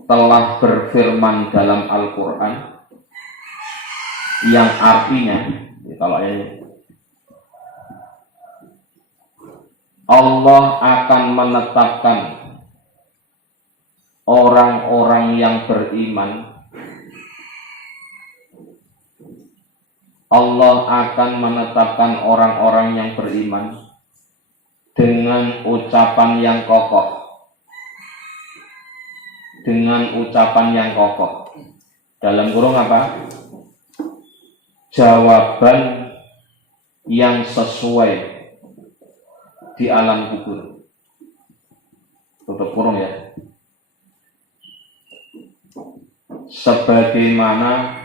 telah berfirman dalam Al-Quran yang artinya, kalau Allah akan menetapkan orang-orang yang beriman, Allah akan menetapkan orang-orang yang beriman dengan ucapan yang kokoh, dalam kurung apa? Jawaban yang sesuai di alam kubur. Tutup kurung ya. Sebagaimana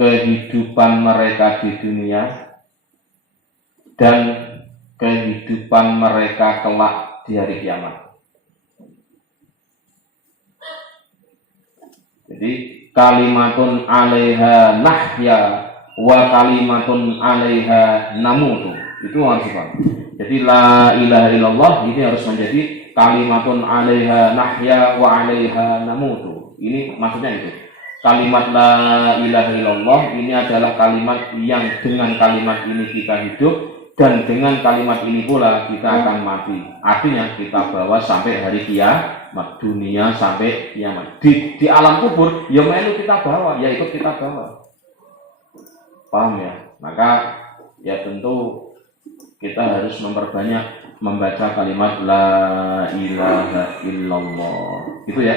kehidupan mereka di dunia dan kehidupan mereka kelak di hari kiamat. Jadi kalimatun 'alaiha nahya wa kalimatun 'alaiha namutu. Itu harus dipahami. Jadi la ilaha illallah ini harus menjadi kalimatun 'alaiha nahya wa 'alaiha namutu. Ini maksudnya itu. Kalimat la ilaha illallah ini adalah kalimat yang dengan kalimat ini kita hidup, dan dengan kalimat ini pula kita akan mati. Artinya kita bawa sampai hari kiamat, dunia sampai kiamat. Di alam kubur ya melu kita bawa, ya ikut kita bawa. Paham ya? Maka ya tentu kita harus memperbanyak membaca kalimat la ilaha illallah. Itu ya,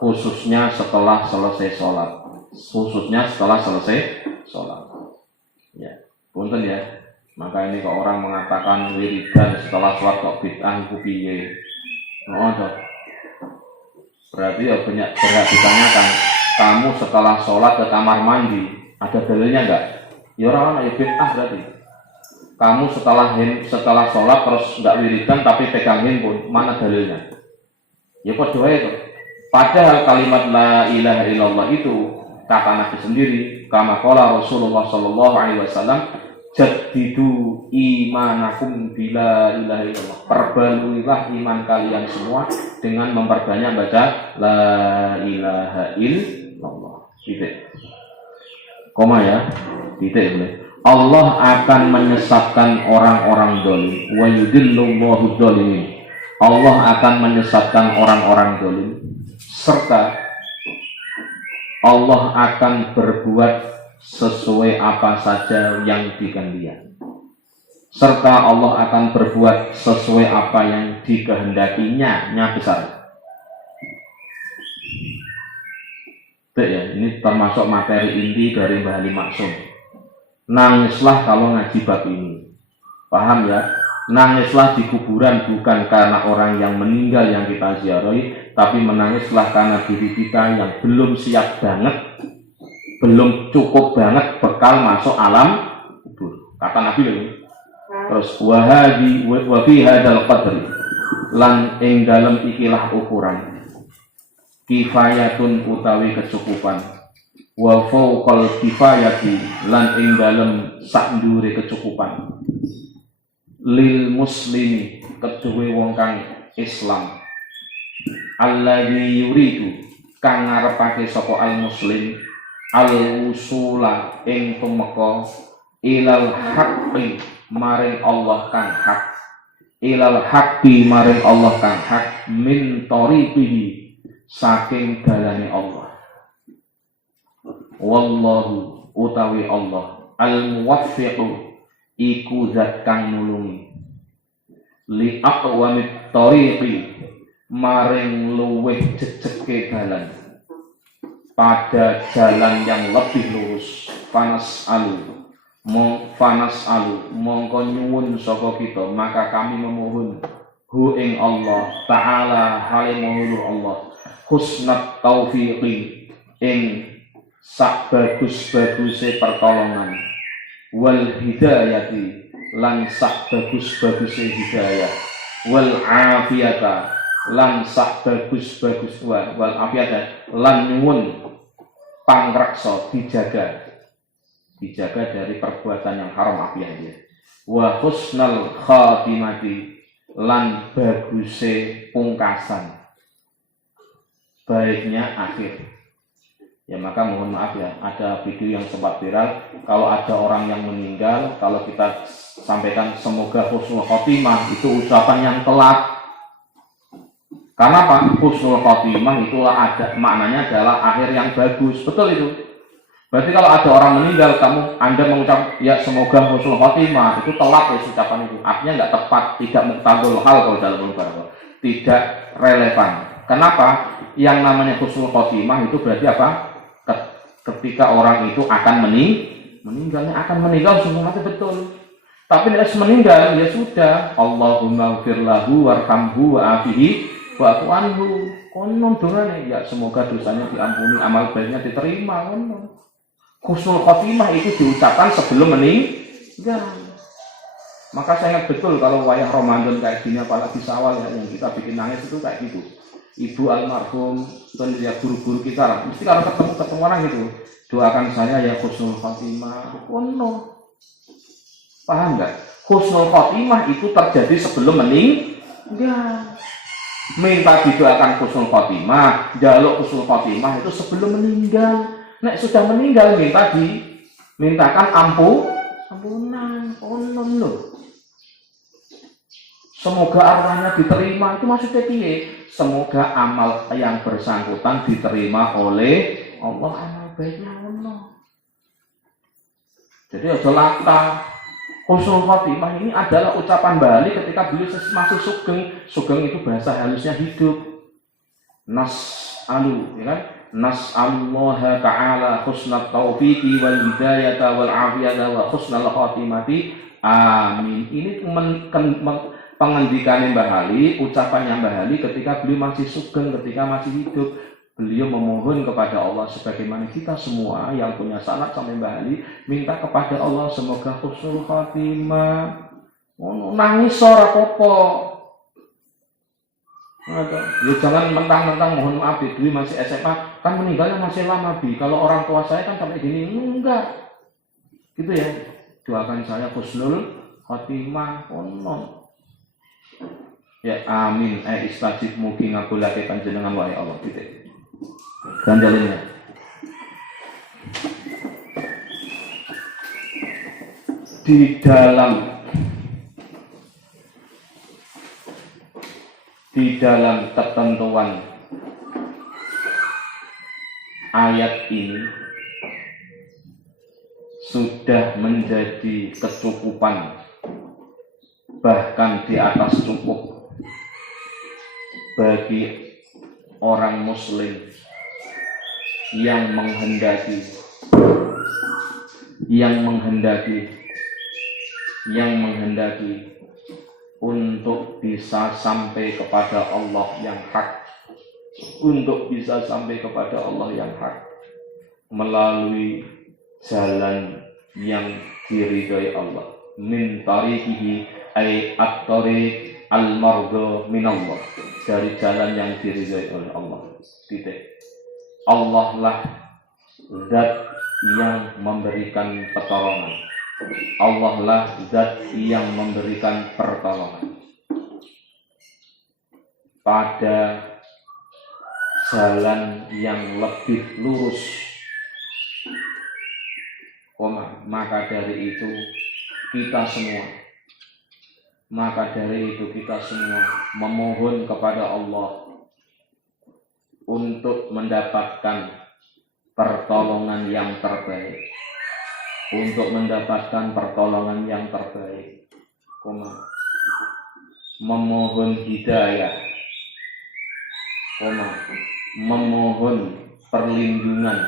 khususnya setelah selesai sholat. Ya, punten ya. Maka ini kalau orang mengatakan wiridan setelah sholat kok bid'ah itu piye? Berarti ya berhak ditanyakan, kamu setelah sholat ke kamar mandi ada dalilnya enggak? Ya orang ya bid'ah berarti. Kamu setelah sholat terus enggak wiridan tapi pegang handphone, mana dalilnya? Ya padha itu. Padahal kalimat la ilaha illallah itu kata Nabi sendiri, kama qala Rasulullah sallallahu alaihi wasallam, jaddidu imanakum bila ilaha illallah. Perbaluilah iman kalian semua dengan memperbanyak baca la ilaha illallah. Titik. Koma ya. Titik boleh. Allah akan menyesatkan orang-orang dolim. Wa yudillullahu dzalimin. Allah akan menyesatkan orang-orang dolim. Serta Allah akan berbuat sesuai apa saja yang dikehendakinya. Serta Allah akan berbuat sesuai apa yang dikehendakinya, nya besar. Ya, ini termasuk materi inti dari Mbah Ali Maksum. Nangislah kalau ngaji bab ini. Paham ya? Nangislah di kuburan bukan karena orang yang meninggal yang kita ziarahi, tapi menangislah karena diri kita yang belum siap banget, belum cukup banget bekal masuk alam kubur. Kata Nabi lho. Terus wahadi wa fi hadzal qadri lan ing dalem ikilah ukuran kifayatun utawi kecukupan wa fawqal kifayati lan ing dalem sak ndure kecukupan lil muslimi kedue wong kang Islam alladzi yuridu kang ngarepake sapa al muslim al usula ing tumeka ilal haqqi maring Allah kang hak ilal haqqi maring Allah kang hak min tariqihi saking dalane Allah wallahu utawi Allah al muwaffiqu iku zat kang nulungi li aqwamit tariqi maring luweh jejeke dalan pada jalan yang lebih lurus panas alu mongko nyuwun saka kita maka kami memohon hu ing Allah taala hale mohon Allah husnat taufiqi ing sak bagus-baguse pertolongan wal hidayati lan sak bagus-baguse hidayah wal afiyata lan sak bagus-bagus wal afiyata lan nyuwun pangreksa dijaga dari perbuatan yang haram afiyah wa husnal khatimati lan baguse pungkasan baiknya akhir ya. Maka mohon maaf ya, ada video yang sempat viral kalau ada orang yang meninggal, kalau kita sampaikan semoga husnul khotimah, itu ucapan yang telat. Karena apa? Husnul khotimah itulah ada maknanya adalah akhir yang bagus, betul itu. Berarti kalau ada orang meninggal, Anda mengucap ya semoga husnul khotimah, itu telat ya ucapan itu. Artinya nggak tepat, tidak muqtadul hal kalau dalam bahasa, tidak relevan. Kenapa? Yang namanya husnul khotimah itu berarti apa? Ketika orang itu akan meninggal sungguh mati betul. Tapi tidak meninggal ya sudah. Allahumma ighfir lahu warhamhu wa'afihi wa'fu anhu. Konon dongane ya semoga dosanya diampuni, amal baiknya diterima. Konon. Husnul khotimah itu diucapkan sebelum meninggal. Maka saya ingat betul kalau wayah Ramadan kayak gini, apalagi Syawal ya, yang kita bikin nangis itu kayak gitu. Ibu almarhum dan ya guru-guru kita lah, mesti kalau ketemu orang gitu, doakan saya ya husnul khotimah. Kono, paham nggak? Husnul khotimah itu terjadi sebelum meninggal. Minta didoakan husnul khotimah, jaluk husnul khotimah itu sebelum meninggal. Nek sudah meninggal mintakan ampunan. Konon loh. Semoga arwahnya diterima, itu maksudnya piye? Semoga amal yang bersangkutan diterima oleh Allah, amal baiknya Allah. Jadi aja lata. Husnul khotimah ini adalah ucapan Bali ketika beliau masuk sugeng. Sugeng itu bahasa halusnya hidup. Nas'alu, ya kan? Nas'alullaha ta'ala husnat taufiqi wal hidayata wal afiyata wa husnal khotimati. Amin. Ini pengendikannya Mbah Ali, ucapannya Mbah Ali ketika beliau masih sugeng, ketika masih hidup. Beliau memohon kepada Allah sebagaimana kita semua yang punya sanad sampai Mbah Ali minta kepada Allah semoga husnul khotimah. Nangis ora apa-apa. Ya jangan mentang-mentang mohon maaf dulu masih SMA, kan meninggalnya masih lama Bi. Kalau orang tua saya kan sampai gini, enggak. Gitu ya. Doakan saya husnul khotimah konon. Ya amin. Istajib mugi ngabulake panjenengan wae Allah titik. Ganjalinnya. Di dalam ketentuan ayat ini sudah menjadi kecukupan, bahkan di atas cukup bagi orang muslim yang menghendaki untuk bisa sampai kepada Allah yang hak, untuk bisa sampai kepada Allah yang hak melalui jalan yang diridhai Allah. Min tariqihi ay at-tariq al-mardu min Allah, dari jalan yang diridhai oleh Allah. Titik. Allah lah zat yang memberikan pertolongan. Allah lah zat yang memberikan pertolongan pada jalan yang lebih lurus. Maka dari itu kita semua memohon kepada Allah untuk mendapatkan pertolongan yang terbaik, memohon hidayah, memohon perlindungan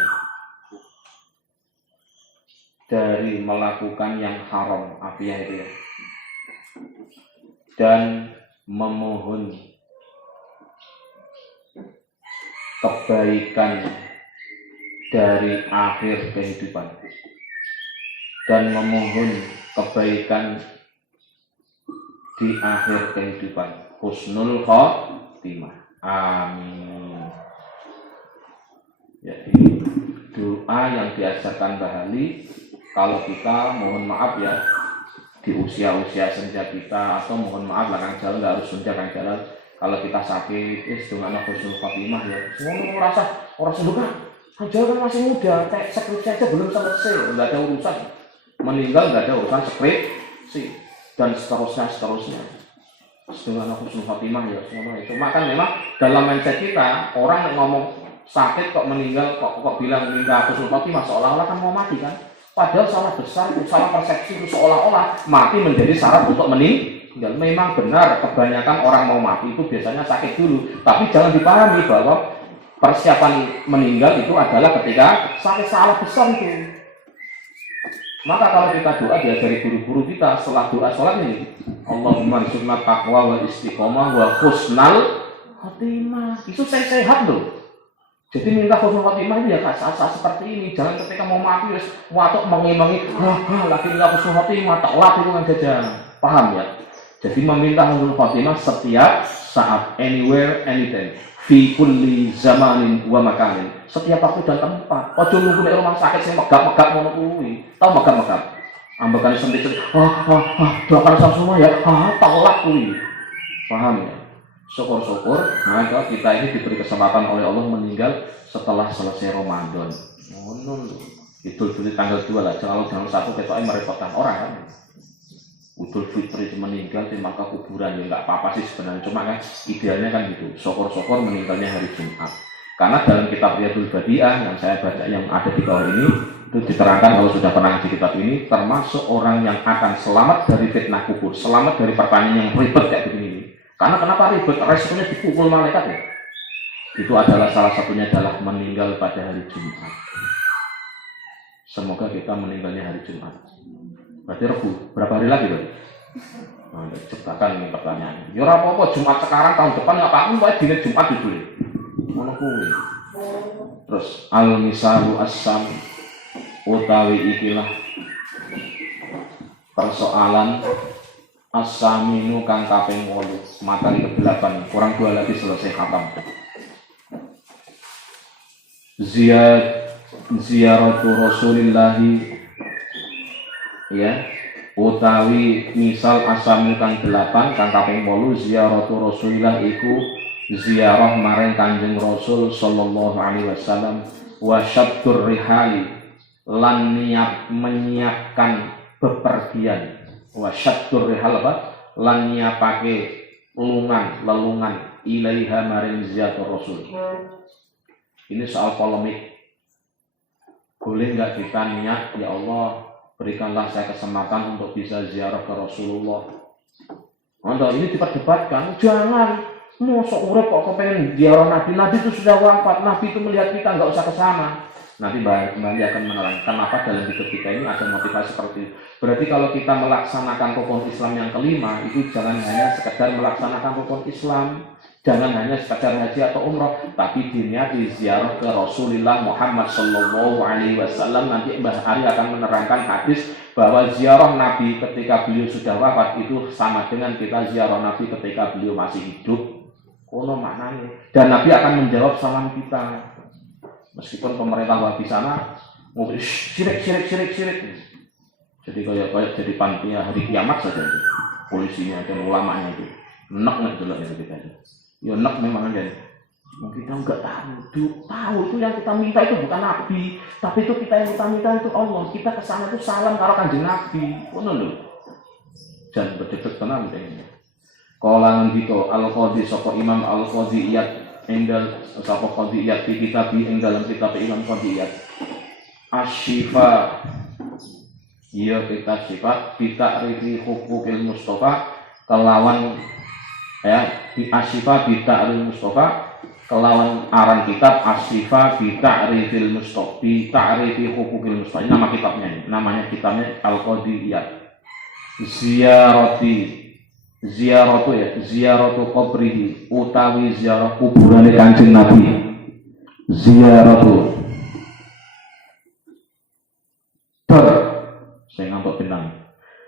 dari melakukan yang haram, dan memohon kebaikan dari akhir kehidupan, dan memohon kebaikan di akhir kehidupan, husnul khotimah. Amin. Jadi doa yang diajarkan Mbah Ali, kalau kita mohon maaf ya di usia-usia senja kita, atau mohon maaf lah Kang Jalan, nggak harus senja Kang Jalan, kalau kita sakit, dengan husnul khotimah ya, semua orang seduka. Kang Jalan kan masih muda, skripsi aja belum selesai, nggak ada urusan meninggal, nggak ada urusan skripsi, dan seterusnya. Dengan husnul khotimah ya semua itu. Maka memang dalam mindset kita, orang yang ngomong sakit kok meninggal, kok bilang minta husnul khotimah, seolah-olah kan mau mati kan. Padahal salah besar itu, salah persepsi itu, seolah-olah mati menjadi syarat untuk meninggal. Memang benar, kebanyakan orang mau mati itu biasanya sakit dulu, tapi jangan dipahami bahwa persiapan meninggal itu adalah ketika sakit, salah besar itu. Maka kalau kita doa dari guru-guru kita setelah doa sholat ini, Allahumma rzuqna taqwa wal istiqomah wa husnal khotimah. Itu saya sehat loh. Jadi minta husnul khotimah itu ya saat-saat seperti ini. Jangan ketika mau mati wis watuk mengimangi, lagi minta husnul khotimah, tak lat itu kan gajah. Paham ya? Jadi meminta husnul khotimah setiap saat, anywhere, anytime, fi kulli zamanin wa makanin, setiap waktu dan tempat. Ojo nunggu nek rumah sakit sing megap-megap ngono kuwi. Tahu megap-megap? Ambekane sentit-sentit. Doakan sama semua ya. Telat kuwi. Paham ya? Syukur-syukur maka kita ini diberi kesempatan oleh Allah meninggal setelah selesai Ramadan. Idul Fitri tanggal 2 lah. Kalau tanggal 1 ketoknya merepotkan orang kan. Idul Fitri meninggal di maka kuburan ya nggak apa-apa sih sebenarnya. Cuma kan idealnya kan gitu. Syukur-syukur meninggalnya hari Jumat. Karena dalam kitab Riyadul Badiah yang saya baca yang ada di bawah ini, itu diterangkan kalau sudah pernah di kitab ini, termasuk orang yang akan selamat dari fitnah kubur, selamat dari pertanyaan yang ribet kayak begini. Karena kenapa ribet? Resikonya dipukul malaikat ya. Itu adalah salah satunya adalah meninggal pada hari Jumat. Semoga kita meninggalnya hari Jumat. Berarti Rabu, berapa hari lagi Pak? Nah, ciptakan ini pertanyaan. Ya apa-apa Jumat sekarang, tahun depan nggak apa-apa, pokoknya dina Jumat itu. Mana kuwi? Terus al-misalu as-sam utawi ikilah persoalan as-saminu kang kaping 8, materi ke-8, kurang 2 lagi selesai khatam. Ziyaratu Rasulillahi ya, utawi misal as-saminu kang 8 kang kaping 8, ziyaratu Rasulillah iku ziarah maring Kanjeng Rasul sallallahu alaihi wasallam, wa syaddur rihali lan menyiapkan bepergian, wa syaddur rihal apa? Lan nyiapake lelungan ilaiha maring ziarah Rasul. Ini soal polemik. Boleh enggak kita niat, ya Allah berikanlah saya kesempatan untuk bisa ziarah ke Rasulullah. Ini diperdebatkan, jangan. Mosok urip kok kepengen ziarah Nabi. Nabi itu sudah wafat, Nabi itu melihat kita nggak usah ke sana. Nanti Mbak Andi akan menerangkan kenapa dalam hidup kita ini ada motivasi seperti itu. Berarti kalau kita melaksanakan rukun Islam yang kelima, itu jangan hanya sekedar melaksanakan rukun Islam, jangan hanya sekedar haji atau umroh, tapi diniati ziarah ke Rasulullah Muhammad Sallallahu Alaihi Wasallam. Nanti Mbah Ari akan menerangkan hadis bahwa ziarah Nabi ketika beliau sudah wafat itu sama dengan kita ziarah Nabi ketika beliau masih hidup. Kono maknanya. Dan Nabi akan menjawab salam kita. Meskipun pemerintah Wahabi sana ngomong syirik. Jadi kayak jadi panitia hari kiamat saja itu. Polisinya dan ulamanya itu. Enak dulu itu kita itu. Ya enak memang aja. Mungkin kita enggak tahu itu yang kita minta itu bukan Nabi, tapi itu kita yang kita minta itu Allah. Kita ke sana itu salam karo Kanjeng Nabi. Ngono lho. Jangan berdebet tenan ini. Kala ngendika Al-Qadhi sapa Imam Al-Qadhi Iyad enggal sapa Qadhi Iyad di kitab ing dalam kitab Imam Qadhi Iyad. Asy-Syifa. Ya kitab Syifa bi ta'rifi hukukil Mustafa kelawan di Asy-Syifa bi ta'rifil Mustafa kelawan aran kitab Asy-Syifa bi ta'rifil Mustafa bi ta'rifi hukukil Mustafa. Ini nama kitabnya ini. Namanya kitabnya Al-Qadhi Iyad. Ziyaratu qabrihi utawi ziarah kuburane Kanjeng Nabi. Ziyaratu saya ngantuk benang.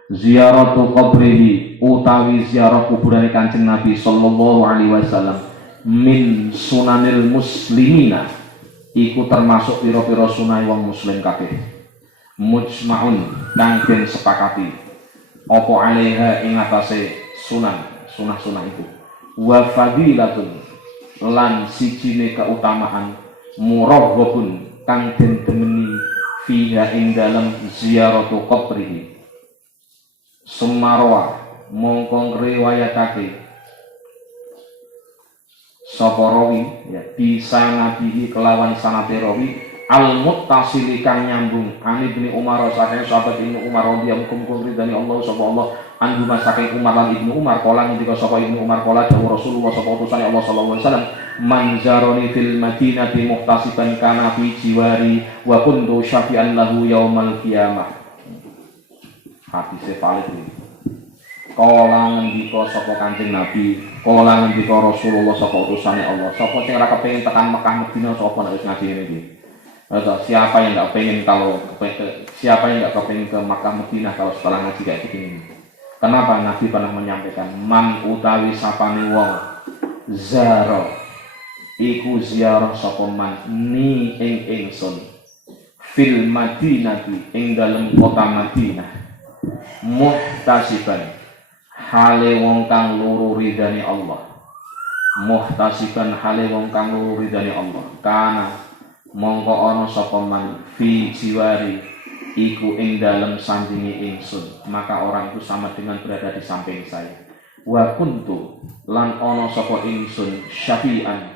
Ziyaratu qabrihi utawi ziarah kuburane Kanjeng Nabi sallallahu alaihi wasallam min sunanil muslimina iku termasuk pira-pira sunah wong muslim kabeh. Mujma'un kang den sepakati apa alaiha ing atase sunah itu. Wa fadilatun lan sijine keutamaan murahhabun kang den demeni fiha ing dalam ziaratu qabrihi. Sumarwa mongko riwayatake sapa rawi ya bisa nabihi kelawan sanate rawi al-muttasili kang nyambung ani Ibnu Umar saking sahabat Ibnu Umar radhiyallahu ridani Allah sapa Allah anhu saking Umar lan Ibnu Umar kala ngendika sapa Ibnu Umar kala dawuh Rasulullah sapa utusane Allah sallallahu alaihi wasallam manzaroni fil madinati muhtasiban kana fi jiwari wa kuntu syafi'an lahu yaumal qiyamah. Hadis valid iki. Kala ngendika sapa Kanjeng Nabi, kala ngendika Rasulullah sapa utusane Allah, sapa sing ora kepengin tekan Mekah Madinah sapa nek wis ngaji ngene iki. Siapa yang nggak pengen siapa yang nggak kepengen ke Makkah Madinah kalau setelah ngaji kayak begini? Kenapa Nabi pernah menyampaikan man utawi sapane wong zaro iku ziarah sapa man ni ing ingsun fil Madinati ing dalem kota Madinah muhtasiban hale wong kang loro ridane Allah. Muhtasiban hale wong kang loro ridane Allah. Kana mongko ana sapa man fi jiwari iku ing dalem sandinge ingsun, maka orang itu sama dengan berada di samping saya. Wa kuntu lan ana sapa ingsun syafi'an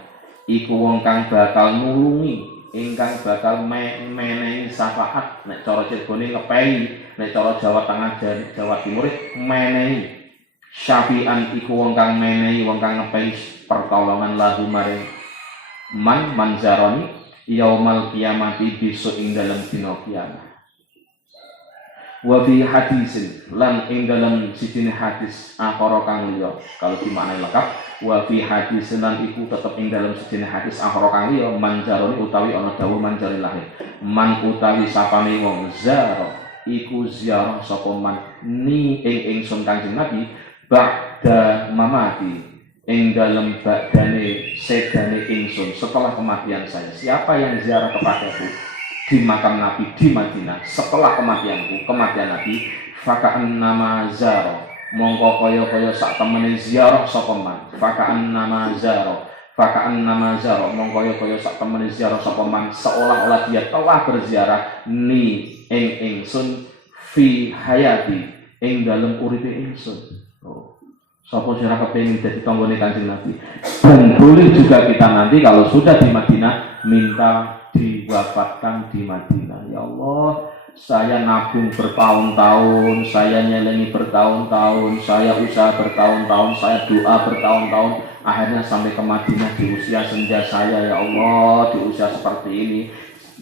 iku wong kang bakal nulungi, ingkang bakal menehi syafaat, nek cara Cirebone ngepehi, nek cara Jawa Tengah Jawa Timur menehi. Syafi'an iku wong kang menehi, wong kang ngepehi pertolongan lahu maring manzaroni yaumal kiamati besok ing dalam dina kiamat. Wa fi hadisin lan ing dalam sijine hadis akhara kang liya kalau dimaknai lengkap wa fi hadisin lan iku tetep ing dalam sijine hadis akhara kang liya manjaroni utawi ana dawuh manjari lahir man utawi sapane wong zaro iku ziarah sapa man ni ing ingsun Kanjeng Nabi ba'da mamati ing dalam badane sedane ingsun setelah kematian saya. Siapa yang ziarah kepadaku di makam Nabi di Madinah setelah kematian Nabi, fakaan nama zaro mongko kaya sak temene ziarah sapa man. Fakaan nama zaro mongko kaya sak temene ziarah sapa man seolah-olah dia telah berziarah ni ing ingsun fi hayati ing dalem uripe ingsun. Sapa sing ora kepengin dadi tanggane Kanjeng Nabi. Dan boleh juga kita nanti kalau sudah di Madinah minta diwafatkan di Madinah. Ya Allah, saya nabung bertahun-tahun, saya nyelengi bertahun-tahun, saya usaha bertahun-tahun, saya doa bertahun-tahun, akhirnya sampai ke Madinah di usia senja saya. Ya Allah, di usia seperti ini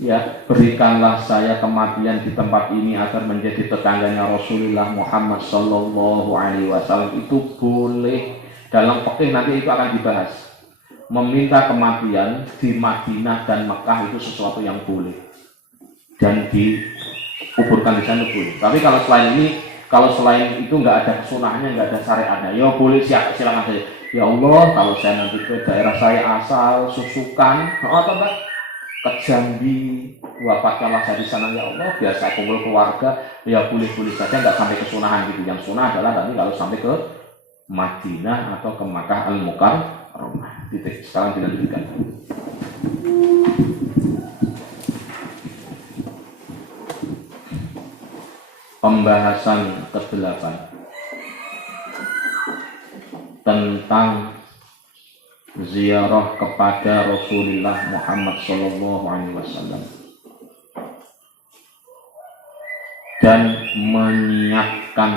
ya, berikanlah saya kematian di tempat ini agar menjadi tetangganya Rasulullah Muhammad Sallallahu Alaihi Wasallam. Itu boleh, dalam fikih nanti itu akan dibahas. Meminta kematian di Madinah dan Mekah itu sesuatu yang boleh dan dikuburkan di sana boleh. Tapi kalau selain itu nggak ada kesunahannya, nggak ada syariatnya, ya boleh silakan saja. Ya Allah, kalau saya nanti ke daerah saya asal Susukan atau enggak ke Jambi, wafatkanlah saya di sana ya Allah, biasa kumpul keluarga, ya boleh-boleh saja, nggak sampai kesunahan gitu. Yang sunah adalah nanti kalau sampai ke Madinah atau ke Makkah Al-Mukarramah. Titik. Sekarang dilanjutkan. Pembahasan ke-8 tentang ziarah kepada Rasulullah Muhammad Sallallahu Alaihi Wasallam dan menyiapkan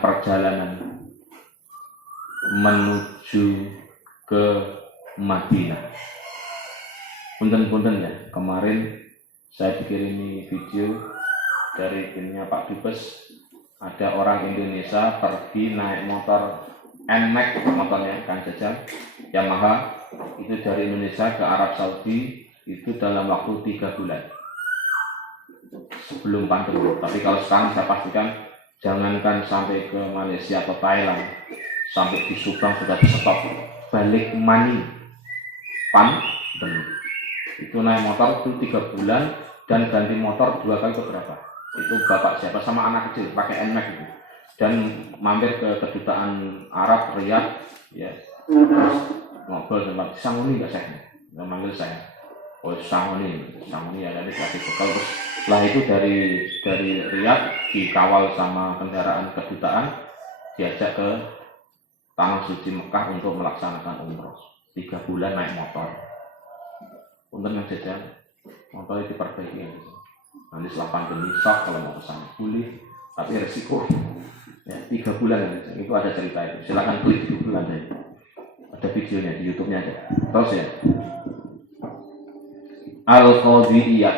perjalanan menuju ke Madinah. Punten-punten ya, kemarin saya dikirimi video dari timnya Pak Dubes, ada orang Indonesia pergi naik motor NMAX, motornya Kang Jajang Yamaha, itu dari Indonesia ke Arab Saudi itu dalam waktu 3 bulan sebelum pandemi. Tapi kalau sekarang saya pastikan jangankan sampai ke Malaysia atau Thailand, sampai di Subang sudah stop, balik Mani pandemi. Itu naik motor itu 3 bulan dan ganti motor 2 kali beberapa. Itu bapak siapa sama anak kecil pakai NMAX itu, dan mampir ke kedutaan Arab Riyadh ya, terus ngobrol sama Sanguni nggak saya, nggak manggil saya, oh Sanguni ya, dan dikasih bekal. Terus setelah itu dari Riyadh dikawal sama kendaraan kedutaan, diajak ke Tanah Suci Mekah untuk melaksanakan umroh. 3 bulan naik motor. Untuk yang jajan motor itu diperbaiki gitu. Nanti setelah pandemi sok kalau mau kesana boleh, tapi resiko ya 3 bulan itu ada cerita itu. Silakan klik 3 bulan aja. Ada videonya di YouTube-nya ada. Terus ya. Al-Qadhiyah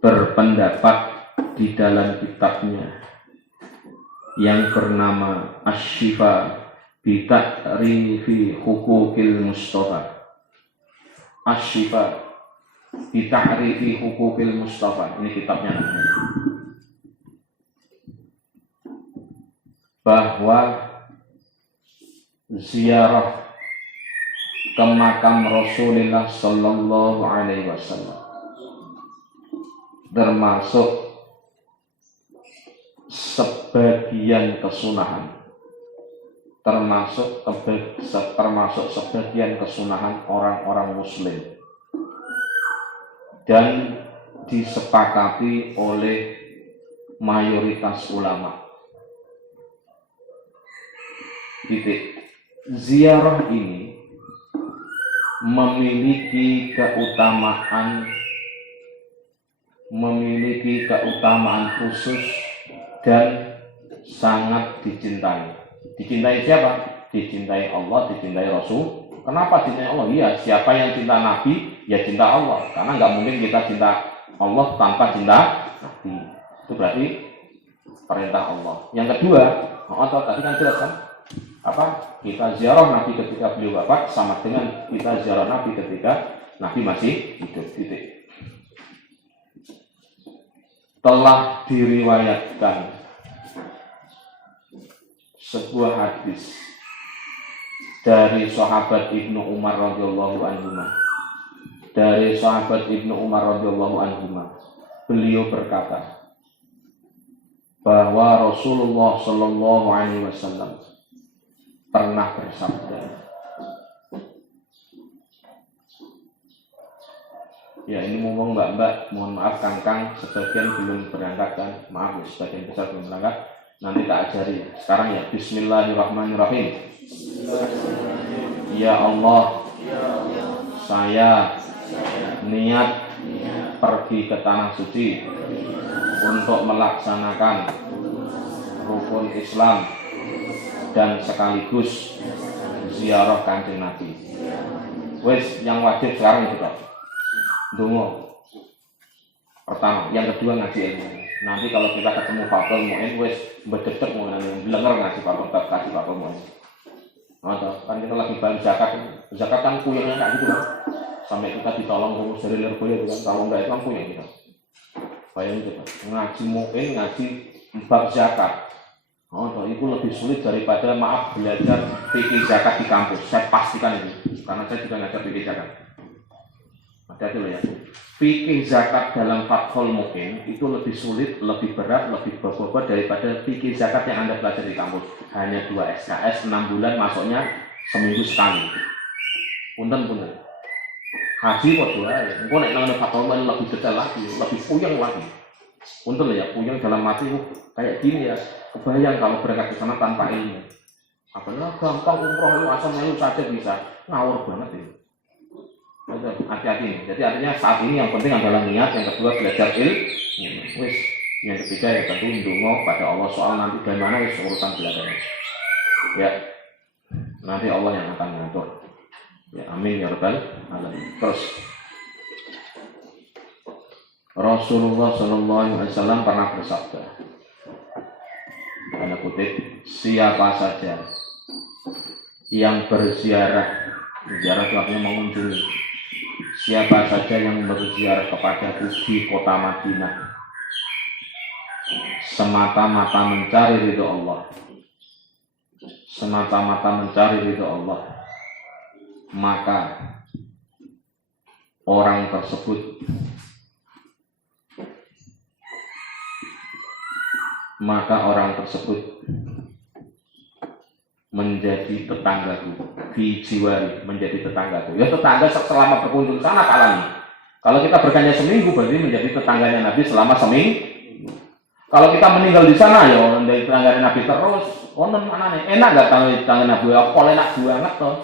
berpendapat di dalam kitabnya yang bernama Asy-Syifa bi Ta'rifi Huquqil Mustafa. Asy-Syifa bi Ta'rifi Huquqil Mustafa. Ini kitabnya namanya. Bahwa ziarah ke makam Rasulullah Sallallahu Alaihi Wasallam termasuk sebagian kesunahan, termasuk sebagian kesunahan orang-orang Muslim, dan disepakati oleh mayoritas ulama. Titik. Ziarah ini memiliki keutamaan khusus dan sangat dicintai. Dicintai siapa? Dicintai Allah, dicintai Rasul. Kenapa dicintai Allah? Iya, siapa yang cinta Nabi, ya cinta Allah. Karena nggak mungkin kita cinta Allah tanpa cinta Nabi. Itu berarti perintah Allah. Yang kedua, tadi kan jelas kan? Kita ziarah Nabi ketika beliau wafat sama dengan kita ziarah Nabi ketika Nabi masih hidup. Titik. Telah diriwayatkan sebuah hadis dari sahabat Ibnu Umar radhiyallahu anhu. Beliau berkata bahwa Rasulullah Shallallahu Alaihi Wasallam pernah bersabda, ya ini ngomong mbak, mohon maaf kang, sebagian belum berangkat kan, maaf ya, sebagian besar belum berangkat, nanti tak ajari. Sekarang ya, Bismillahirrahmanirrahim. Ya Allah, saya niat pergi ke Tanah Suci untuk melaksanakan rukun Islam dan sekaligus ziarah Kanjeng Nabi. Wes yang wajib sekarang itu Pak. Dongo. Pertama, yang kedua ngaji ilmu. Nanti kalau kita ketemu Fakul Mu'in, wes bedek mau belenger ngaji Fakul kasih Fakul Mu'in. Kan kita lagi balik zakat kan puyengnya kayak gitu Pak. Sampai kita ditolong ngurus dari Lirboyo kan, kalau enggak itu kan puyeng kita. Bayangin itu Pak, ngaji Mu'in, ngaji bab zakat. Itu lebih sulit daripada belajar fikih zakat di kampus. Saya pastikan itu, karena saya juga ngajar fikih zakat. Hati-hati loh ya. Fikih zakat dalam Fathul Mu'in itu lebih sulit, lebih berat, lebih bobot daripada fikih zakat yang Anda belajar di kampus. Hanya 2 SKS, 6 bulan masuknya seminggu sekali. Punten. Haji kok dua ya. Engko nek nang Fathul Mu'in lebih detail lagi, lebih puyeng lagi. Punten ya, puyeng dalam hati kayak gini ya. Kebayang kalau berangkat ke sana tanpa ilmu. Apalagi gampang umroh itu asal melu saja bisa. Ngawur banget ya. Hati-hati nih. Jadi artinya saat ini yang penting adalah niat, yang kedua belajar ilmu. Wis, yang ketiga ya tentu ndonga pada Allah soal nanti bagaimana wis urusan belakangan. Ya. Nanti Allah yang akan mengatur. Ya, amin ya rabbal alamin. Terus Rasulullah SAW pernah bersabda, tanda kutip, siapa saja yang berziarah itu artinya mengunjungi, siapa saja yang berziarah kepadaku di kota Madinah semata-mata mencari ridho Allah, maka orang tersebut menjadi tetanggaku, dijiwari menjadi tetanggaku. Ya tetangga selama berkunjung sana kalani. Kalau kita berkanya seminggu berarti menjadi tetangganya Nabi selama seminggu. Kalau kita meninggal di sana ya menjadi tetangganya Nabi terus. Enak nggak tetangga Nabi? Pol enak banget toh.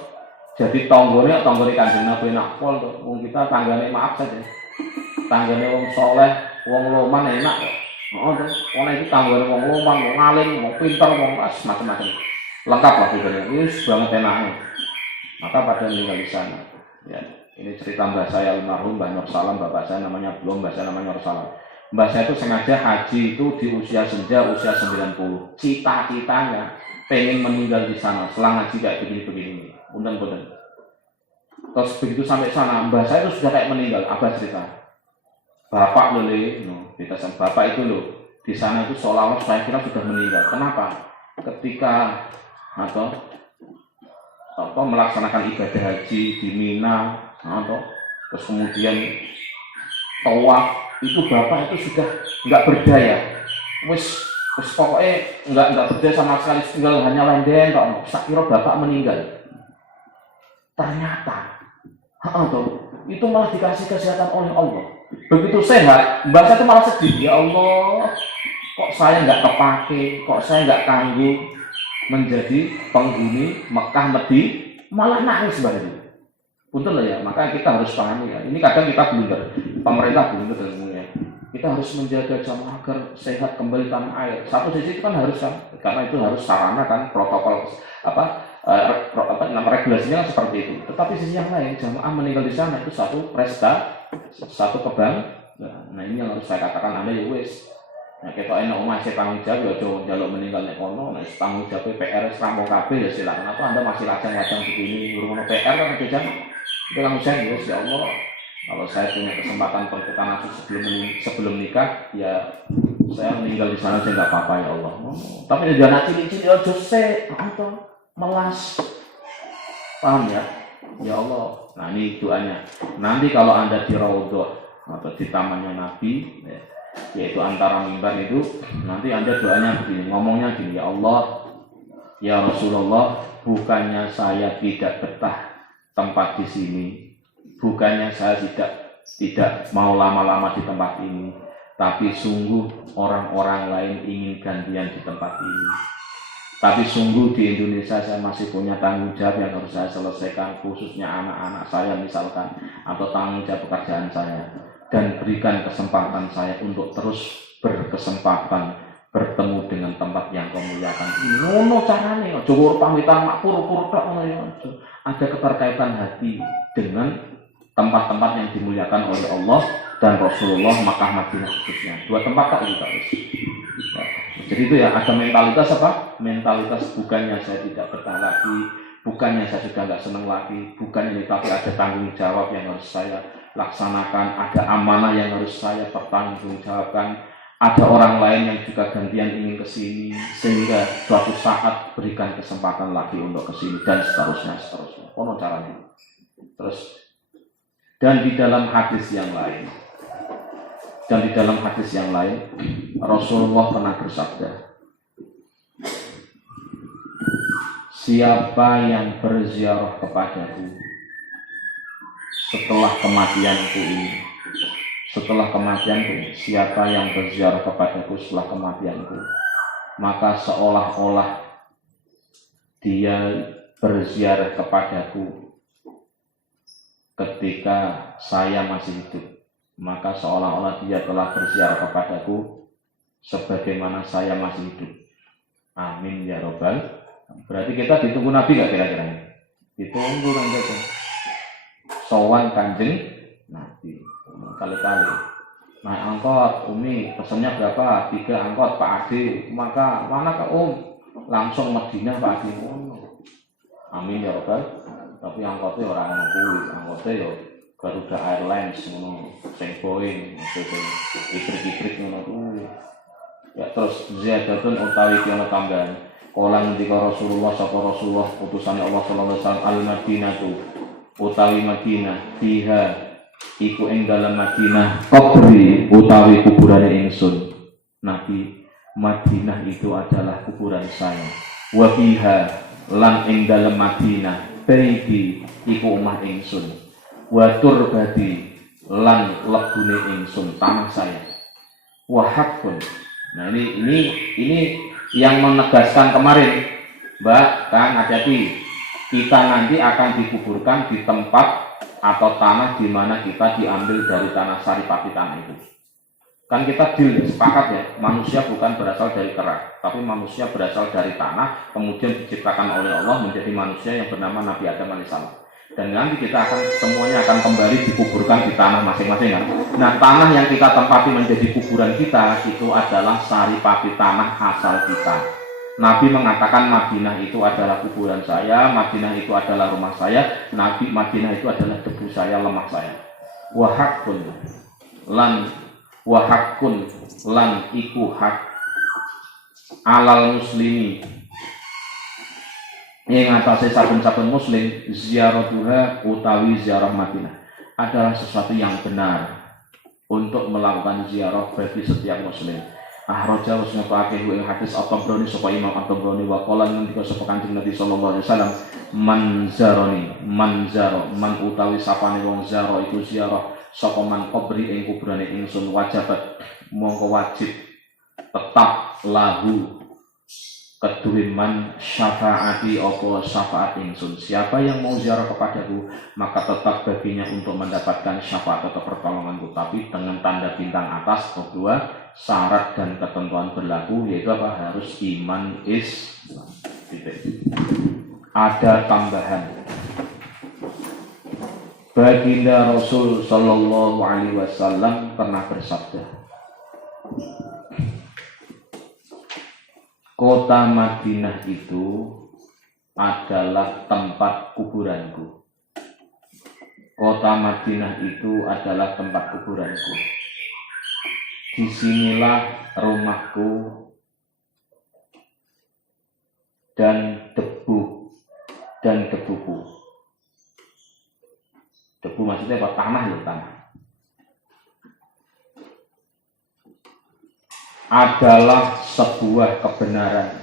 Jadi tonggone Kanjeng Nabi enak pol toh. Wong kita tanggane maaf saja. Tanggane wong soleh, wong loman enak kok. Karena itu tanggane wong loman, wong alim, wong pinter, wong macam-macam. Lengkap lah sebenarnya, ini banget enaknya. Maka pada meninggal di sana. Ya, ini cerita mbah saya almarhum Mbah Nur Salam, bapak saya namanya belum, mbah saya namanya Nur Salam. Mbah saya itu sengaja haji itu di usia senja, usia 90. Cita-citanya pengen meninggal di sana, setelah ngaji kayak begini-begini. Punten. Terus begitu sampai sana, mbah saya itu sudah kayak meninggal. Apa cerita? Bapak lele, kita sama bapak itu loh di sana itu seolah-olah saya kira sudah meninggal. Kenapa? Ketika melaksanakan ibadah haji di Mina, terus kemudian tawaf itu bapak itu sudah nggak berdaya, wis pokoknya nggak berdaya sama sekali, tinggal hanya lenden. Tak kira bapak meninggal. Ternyata itu malah dikasih kesehatan oleh Allah. Begitu sehat, mbak saya itu malah sedih. Ya Allah, kok saya nggak kepake, kok saya nggak tangguh menjadi penghuni Mekah Medina, malah nangis sebenarnya. Punten lah ya, maka kita harus pahami ya. Ini kadang kita blunder, pemerintah blunder ilmunya. Kita harus menjaga jamaah agar sehat kembali tanah air. Satu sisi itu kan harus kan, karena itu harus sarana kan protokol regulasinya kan seperti itu. Tetapi sisi yang lain, jamaah meninggal di sana itu satu kebanggaan. Nah ini yang harus saya katakan Anda ya wes. Nah, kita enak masih tanggung jawab ya, jaluk meninggal nek kono, nek tanggung jawab PR rampung kabeh ya silakan. Atau Anda masih lajang-lajang begini, ngurung PR kan aja jangan. Itu langsung saya ya Allah. Kalau saya punya kesempatan pertukaran sebelum nikah, ya saya meninggal di sana saya nggak apa-apa ya Allah. Tapi jangan cili-cili aja atau melas. Paham ya? Ya Allah. Nah ini doanya. Nanti kalau Anda di Raudhah atau di tamannya Nabi, yaitu antara mimbar itu, nanti Anda doanya begini, ngomongnya gini, ya Allah, ya Rasulullah, bukannya saya tidak betah tempat di sini, bukannya saya tidak mau lama-lama di tempat ini, tapi sungguh orang-orang lain ingin gantian di tempat ini. Tapi sungguh di Indonesia saya masih punya tanggung jawab yang harus saya selesaikan, khususnya anak-anak saya misalkan, atau tanggung jawab pekerjaan saya. Dan berikan kesempatan saya untuk terus berkesempatan bertemu dengan tempat yang kau muliakan. Ngono carane, aja pamitan mak pur-pur tok ngono ya. Ada keterkaitan hati dengan tempat-tempat yang dimuliakan oleh Allah dan Rasulullah, Makkah, Madinah khususnya. Dua tempat tak itu guys. Jadi itu ya, ada mentalitas apa? Mentalitas bukannya saya tidak betah lagi, bukannya saya sudah nggak senang lagi, bukannya tapi ada tanggung jawab yang harus saya laksanakan, ada amanah yang harus saya pertanggungjawabkan, ada orang lain yang juga gantian ingin kesini, sehingga suatu saat berikan kesempatan lagi untuk kesini dan seterusnya. Kono caranya. Terus dan di dalam hadis yang lain, Rasulullah pernah bersabda, siapa yang berziarah kepadaku setelah kematianku, siapa yang berziarah kepadaku setelah kematianku, maka seolah-olah dia berziarah kepadaku ketika saya masih hidup, maka seolah-olah dia telah berziarah kepadaku sebagaimana saya masih hidup. Amin ya robbal. Berarti kita ditunggu Nabi gak kira-kira? Ditunggu kan saja. Sowan Kanjeng Nabi kali-kali. Naik angkot, Umi pesannya berapa? 3 angkot Pak Ade. Maka mana Kak Langsung Madinah Pak Ade. Amin ya robbal. Tapi angkotnya orang kuwi, angkotnya ya Garuda Airlines ngono, sing Boeing, sing ibrik-ibrik ngono kuwi. Ya terus ziyadatun utawi ki ana tambahan. Kala ngendika Rasulullah utusane Allah sallallahu alaihi wasallam al-Madinatu utawi Madinah fiha iku ing dalam Madinah qabri utawi kuburane ingsun. Nabi, Madinah itu adalah kuburan saya. Wa fiha lan ing dalam Madinah baiti iku omah ingsun, wa turbati lan lebune ingsun, tanah saya. Wa haqqun. Nah ini yang menegaskan kemarin, Mbak, kan hati-hati. Kita nanti akan dikuburkan di tempat atau tanah di mana kita diambil dari tanah saripati tanah itu. Kan kita sepakat ya, manusia bukan berasal dari kerak, tapi manusia berasal dari tanah, kemudian diciptakan oleh Allah menjadi manusia yang bernama Nabi Adam alaihissalam. Dan nanti kita semuanya akan kembali dikuburkan di tanah masing-masing kan. Nah, tanah yang kita tempati menjadi kuburan kita itu adalah saripati tanah asal kita. Nabi mengatakan Madinah itu adalah kuburan saya, Madinah itu adalah rumah saya, Madinah itu adalah debu saya, lemah saya. Wahakun lan iku hak alal muslimi yang atasnya saben-saben muslim ziaratuha utawi ziarah Madinah adalah sesuatu yang benar untuk melakukan ziarah bagi setiap muslim. Ahraja wa sunaqaqihu ing hadis At-Tabrani sapa Imam At-Tabrani wa qala ngendika sapa Kanjeng Nabi sallallahu alaihi wasallam man utawi sapane wong zaro iku ziarah sapa man qabri ing kuburane ingsun wajabat mongko wajib tetap lahu keduwe man syafaati apa syafaat ingsun. Siapa yang mau ziarah kepadaku maka tetap baginya untuk mendapatkan syafaat atau pertolonganku, tapi dengan tanda bintang atas kedua syarat dan ketentuan berlaku, yaitu apa? Harus iman Islam. Ada tambahan. Baginda Rasul Sallallahu Alaihi Wasallam pernah bersabda, kota Madinah itu adalah tempat kuburanku. Kota Madinah itu adalah tempat kuburanku. Disinilah rumahku dan debuku. Debu maksudnya apa? Tanah ya, tanah. Adalah sebuah kebenaran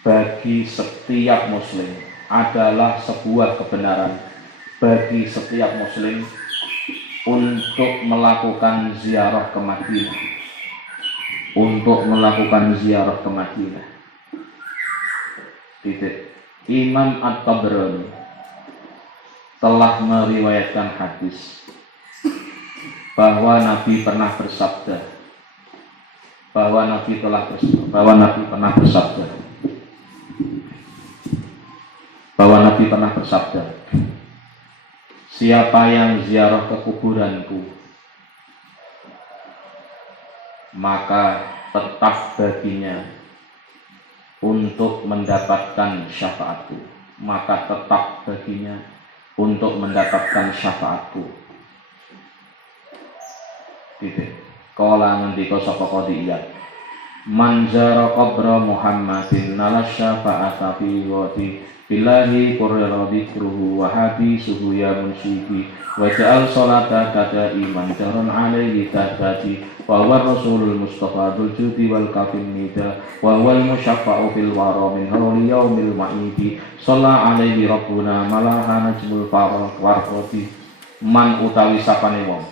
bagi setiap muslim. Adalah sebuah kebenaran bagi setiap muslim untuk melakukan ziarah ke Madinah. Imam At-Tabrani telah meriwayatkan hadis bahwa Nabi pernah bersabda bahwa Nabi pernah bersabda, siapa yang ziarah ke kuburanku, maka tetap baginya untuk mendapatkan syafaatku. Gitu. Kala ngendika sapa Qadiyah, man zara qabra Muhammadin nala syafa'ata fi wati billahi qurra dzikruhu wa hadisuhu ya musyidi wa ja'al salata kada iman jaran alaihi tahdati wa huwa rasulul mustafa dzul judi wal kafin nida wa huwal musyaffa'u fil wara min hawli yaumil ma'idi shalla alaihi rabbuna malaha najmul warqati. Man utawi sapane wong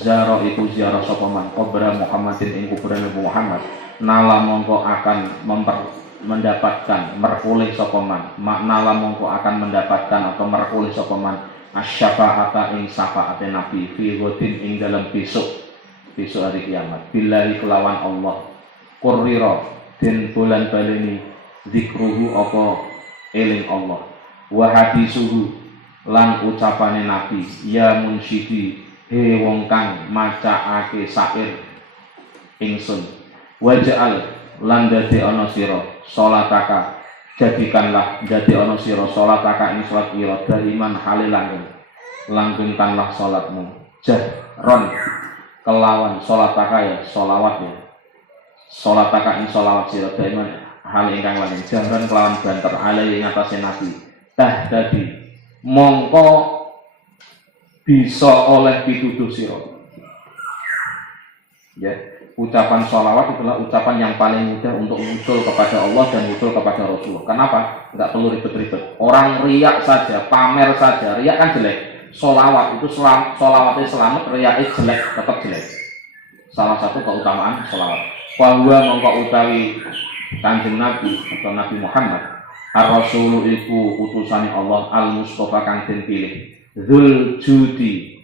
zaro iku ziarah sapa man qabra Muhammadin ing kuburan Nabi Muhammad, nala mongko akan mendapatkan merkulih sapa man, nala mongko akan mendapatkan atau merkulih sapa man asy-syafa'ata ing syafaate Nabi fi ghadin ing dalam besok hari kiamat. Billahi kelawan Allah qurrira den bulan baleni zikruhu apa eling Allah wa hadisuhu lan ucapane Nabi ya munsyidi he wong kang macaake syair ingsun waja'al lan dadi ana sira salataka jadikanlah dadi ana sira salataka ing salat ira daliman halilan langgengkanlah salatmu jahron kelawan salataka ya selawat ya salataka ing selawat sira daliman hal ingkang langgeng jahron kelawan banter alai ing atase Nabi tahdadi mongko bisa oleh pituduh sira. Ya, ucapan sholawat itulah ucapan yang paling mudah untuk muncul kepada Allah dan muncul kepada Rasulullah. Kenapa? Tidak perlu ribet-ribet. Orang riak saja, pamer saja, riak kan jelek. Sholawat itu sholawatnya selamat, riaknya jelek, tetap jelek. Salah satu keutamaan sholawat. Bahwa mongko utawi Kanjeng Nabi atau Nabi Muhammad Ar-Rasulu iku utusane Allah Al-Mustafa kang den pilih Dzul Judi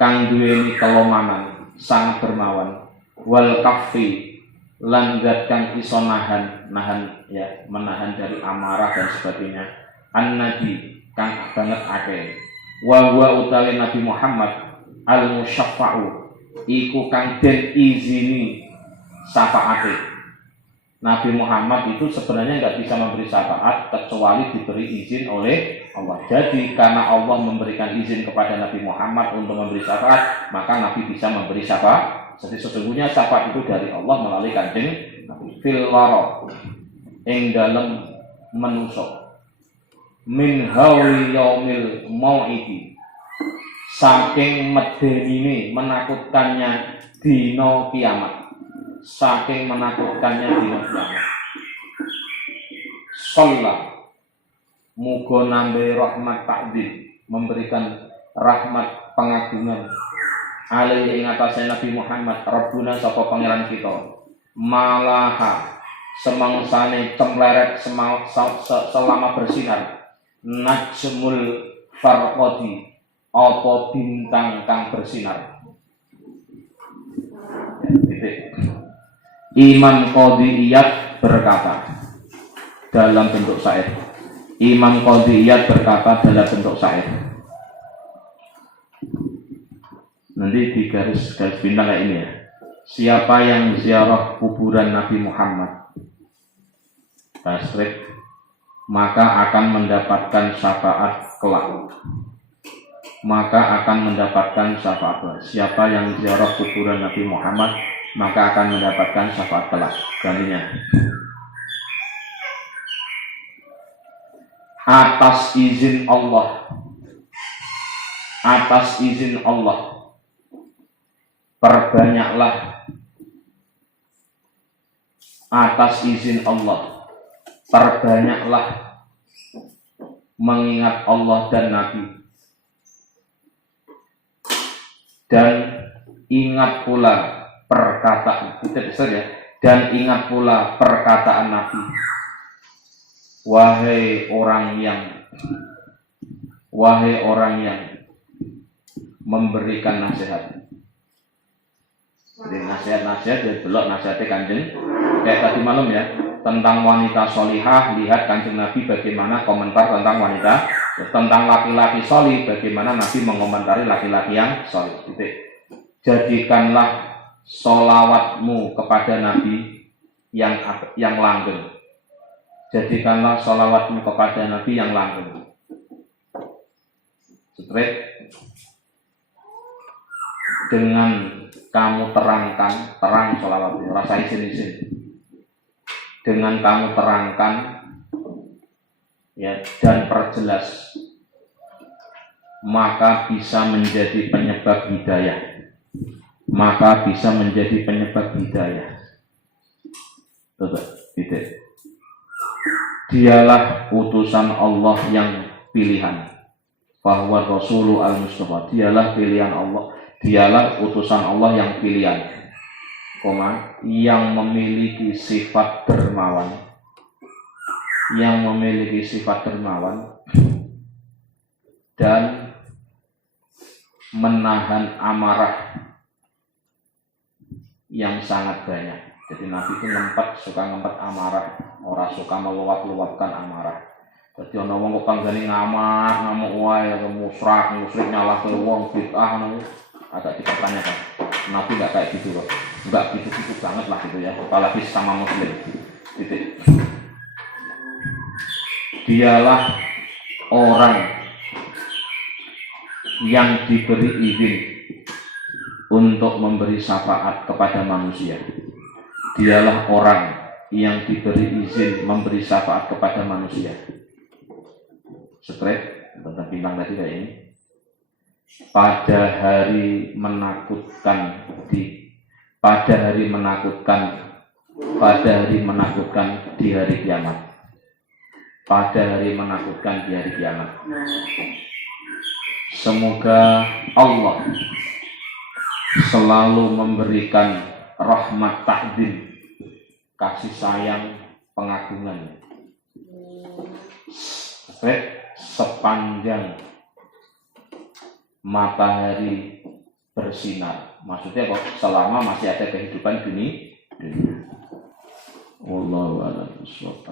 kang duweni kelomanan sangat dermawan wal kafi lan zat kang iso menahan dari amarah dan sebagainya an-nabi kang banget akeh wa huwa utawi Nabi Muhammad al-musyaffa'u iku kang den izini syafaate. Nabi Muhammad itu sebenarnya nggak bisa memberi syafaat kecuali diberi izin oleh Allah. Jadi karena Allah memberikan izin kepada Nabi Muhammad untuk memberi syafaat, maka Nabi bisa memberi syafaat. Jadi sesungguhnya syafaat itu dari Allah melalui Kanjeng Nabi. Fil wara ing dalem manusa min hauli yaumil mau'idi saking medenine menakutkannya dina kiamat. Saking menakutkannya dina kiamat. Shalla muga nambe rahmat takdir memberikan rahmat pengagungan alaihi ing atase Nabi Muhammad Rabbuna sapa pangeran kita malaha semangsane cemleret selama bersinar najmul farqadi apa bintang kang bersinar. Imam Qadiyat berkata dalam bentuk syair. Imam Qadiyat berkata dalam bentuk syair. Nanti di garis bintang kayak ini ya. Siapa yang ziarah kuburan Nabi Muhammad tasrif maka akan mendapatkan syafaat kelak. Maka akan mendapatkan syafaat kelak. Siapa yang ziarah kuburan Nabi Muhammad maka akan mendapatkan syafaat kelak. Gantinya atas izin Allah perbanyaklah mengingat Allah dan Nabi dan ingat pula perkataan Nabi. Wahai orang yang memberikan nasihat, Jadi nasihat-nasihat ya belok nasihatnya Kanjeng. Kayak tadi malam ya, tentang wanita solihah, lihat Kanjeng Nabi bagaimana komentar tentang wanita. Tentang laki-laki solih, bagaimana Nabi mengomentari laki-laki yang solih. Jadikanlah sholawatmu kepada Nabi yang langgeng. Jadikanlah sholawatmu kepada Nabi yang langgeng. Straight. Dengan kamu terangkan, terang sholawatmu, rasa isin-isin. Dengan kamu terangkan, ya, dan perjelas, maka bisa menjadi penyebab hidayah. Maka bisa menjadi penyebab hidayah. Titik. Dialah utusan Allah yang pilihan. Bahwa Rasulul al-Mustafa, dialah pilihan Allah, dialah utusan Allah yang pilihan, yang memiliki sifat dermawan, dan menahan amarah yang sangat banyak. Jadi Nabi itu suka ngempet amarah, orang suka meluap-luapkan amarah. Jadi ana wong kok kanggane ngamuk wae, musyrik nyalahke wong bid'ah ngono. Agak dipertanyakan. Nabi enggak kayak gitu kok. Enggak gitu-gitu banget lah gitu ya, apalagi sama muslim. Titik. Dialah orang yang diberi izin untuk memberi syafaat kepada manusia. Dialah orang yang diberi izin memberi syafaat kepada manusia. Straight tentang bintang tadi kayak ini. Pada hari menakutkan di hari kiamat. Pada hari menakutkan di hari kiamat. Semoga Allah selalu memberikan rahmat takdim, kasih sayang, pengagungan. Sepanjang matahari bersinar. Maksudnya kok selama masih ada kehidupan dunia. Wallahu a'lam bishawab.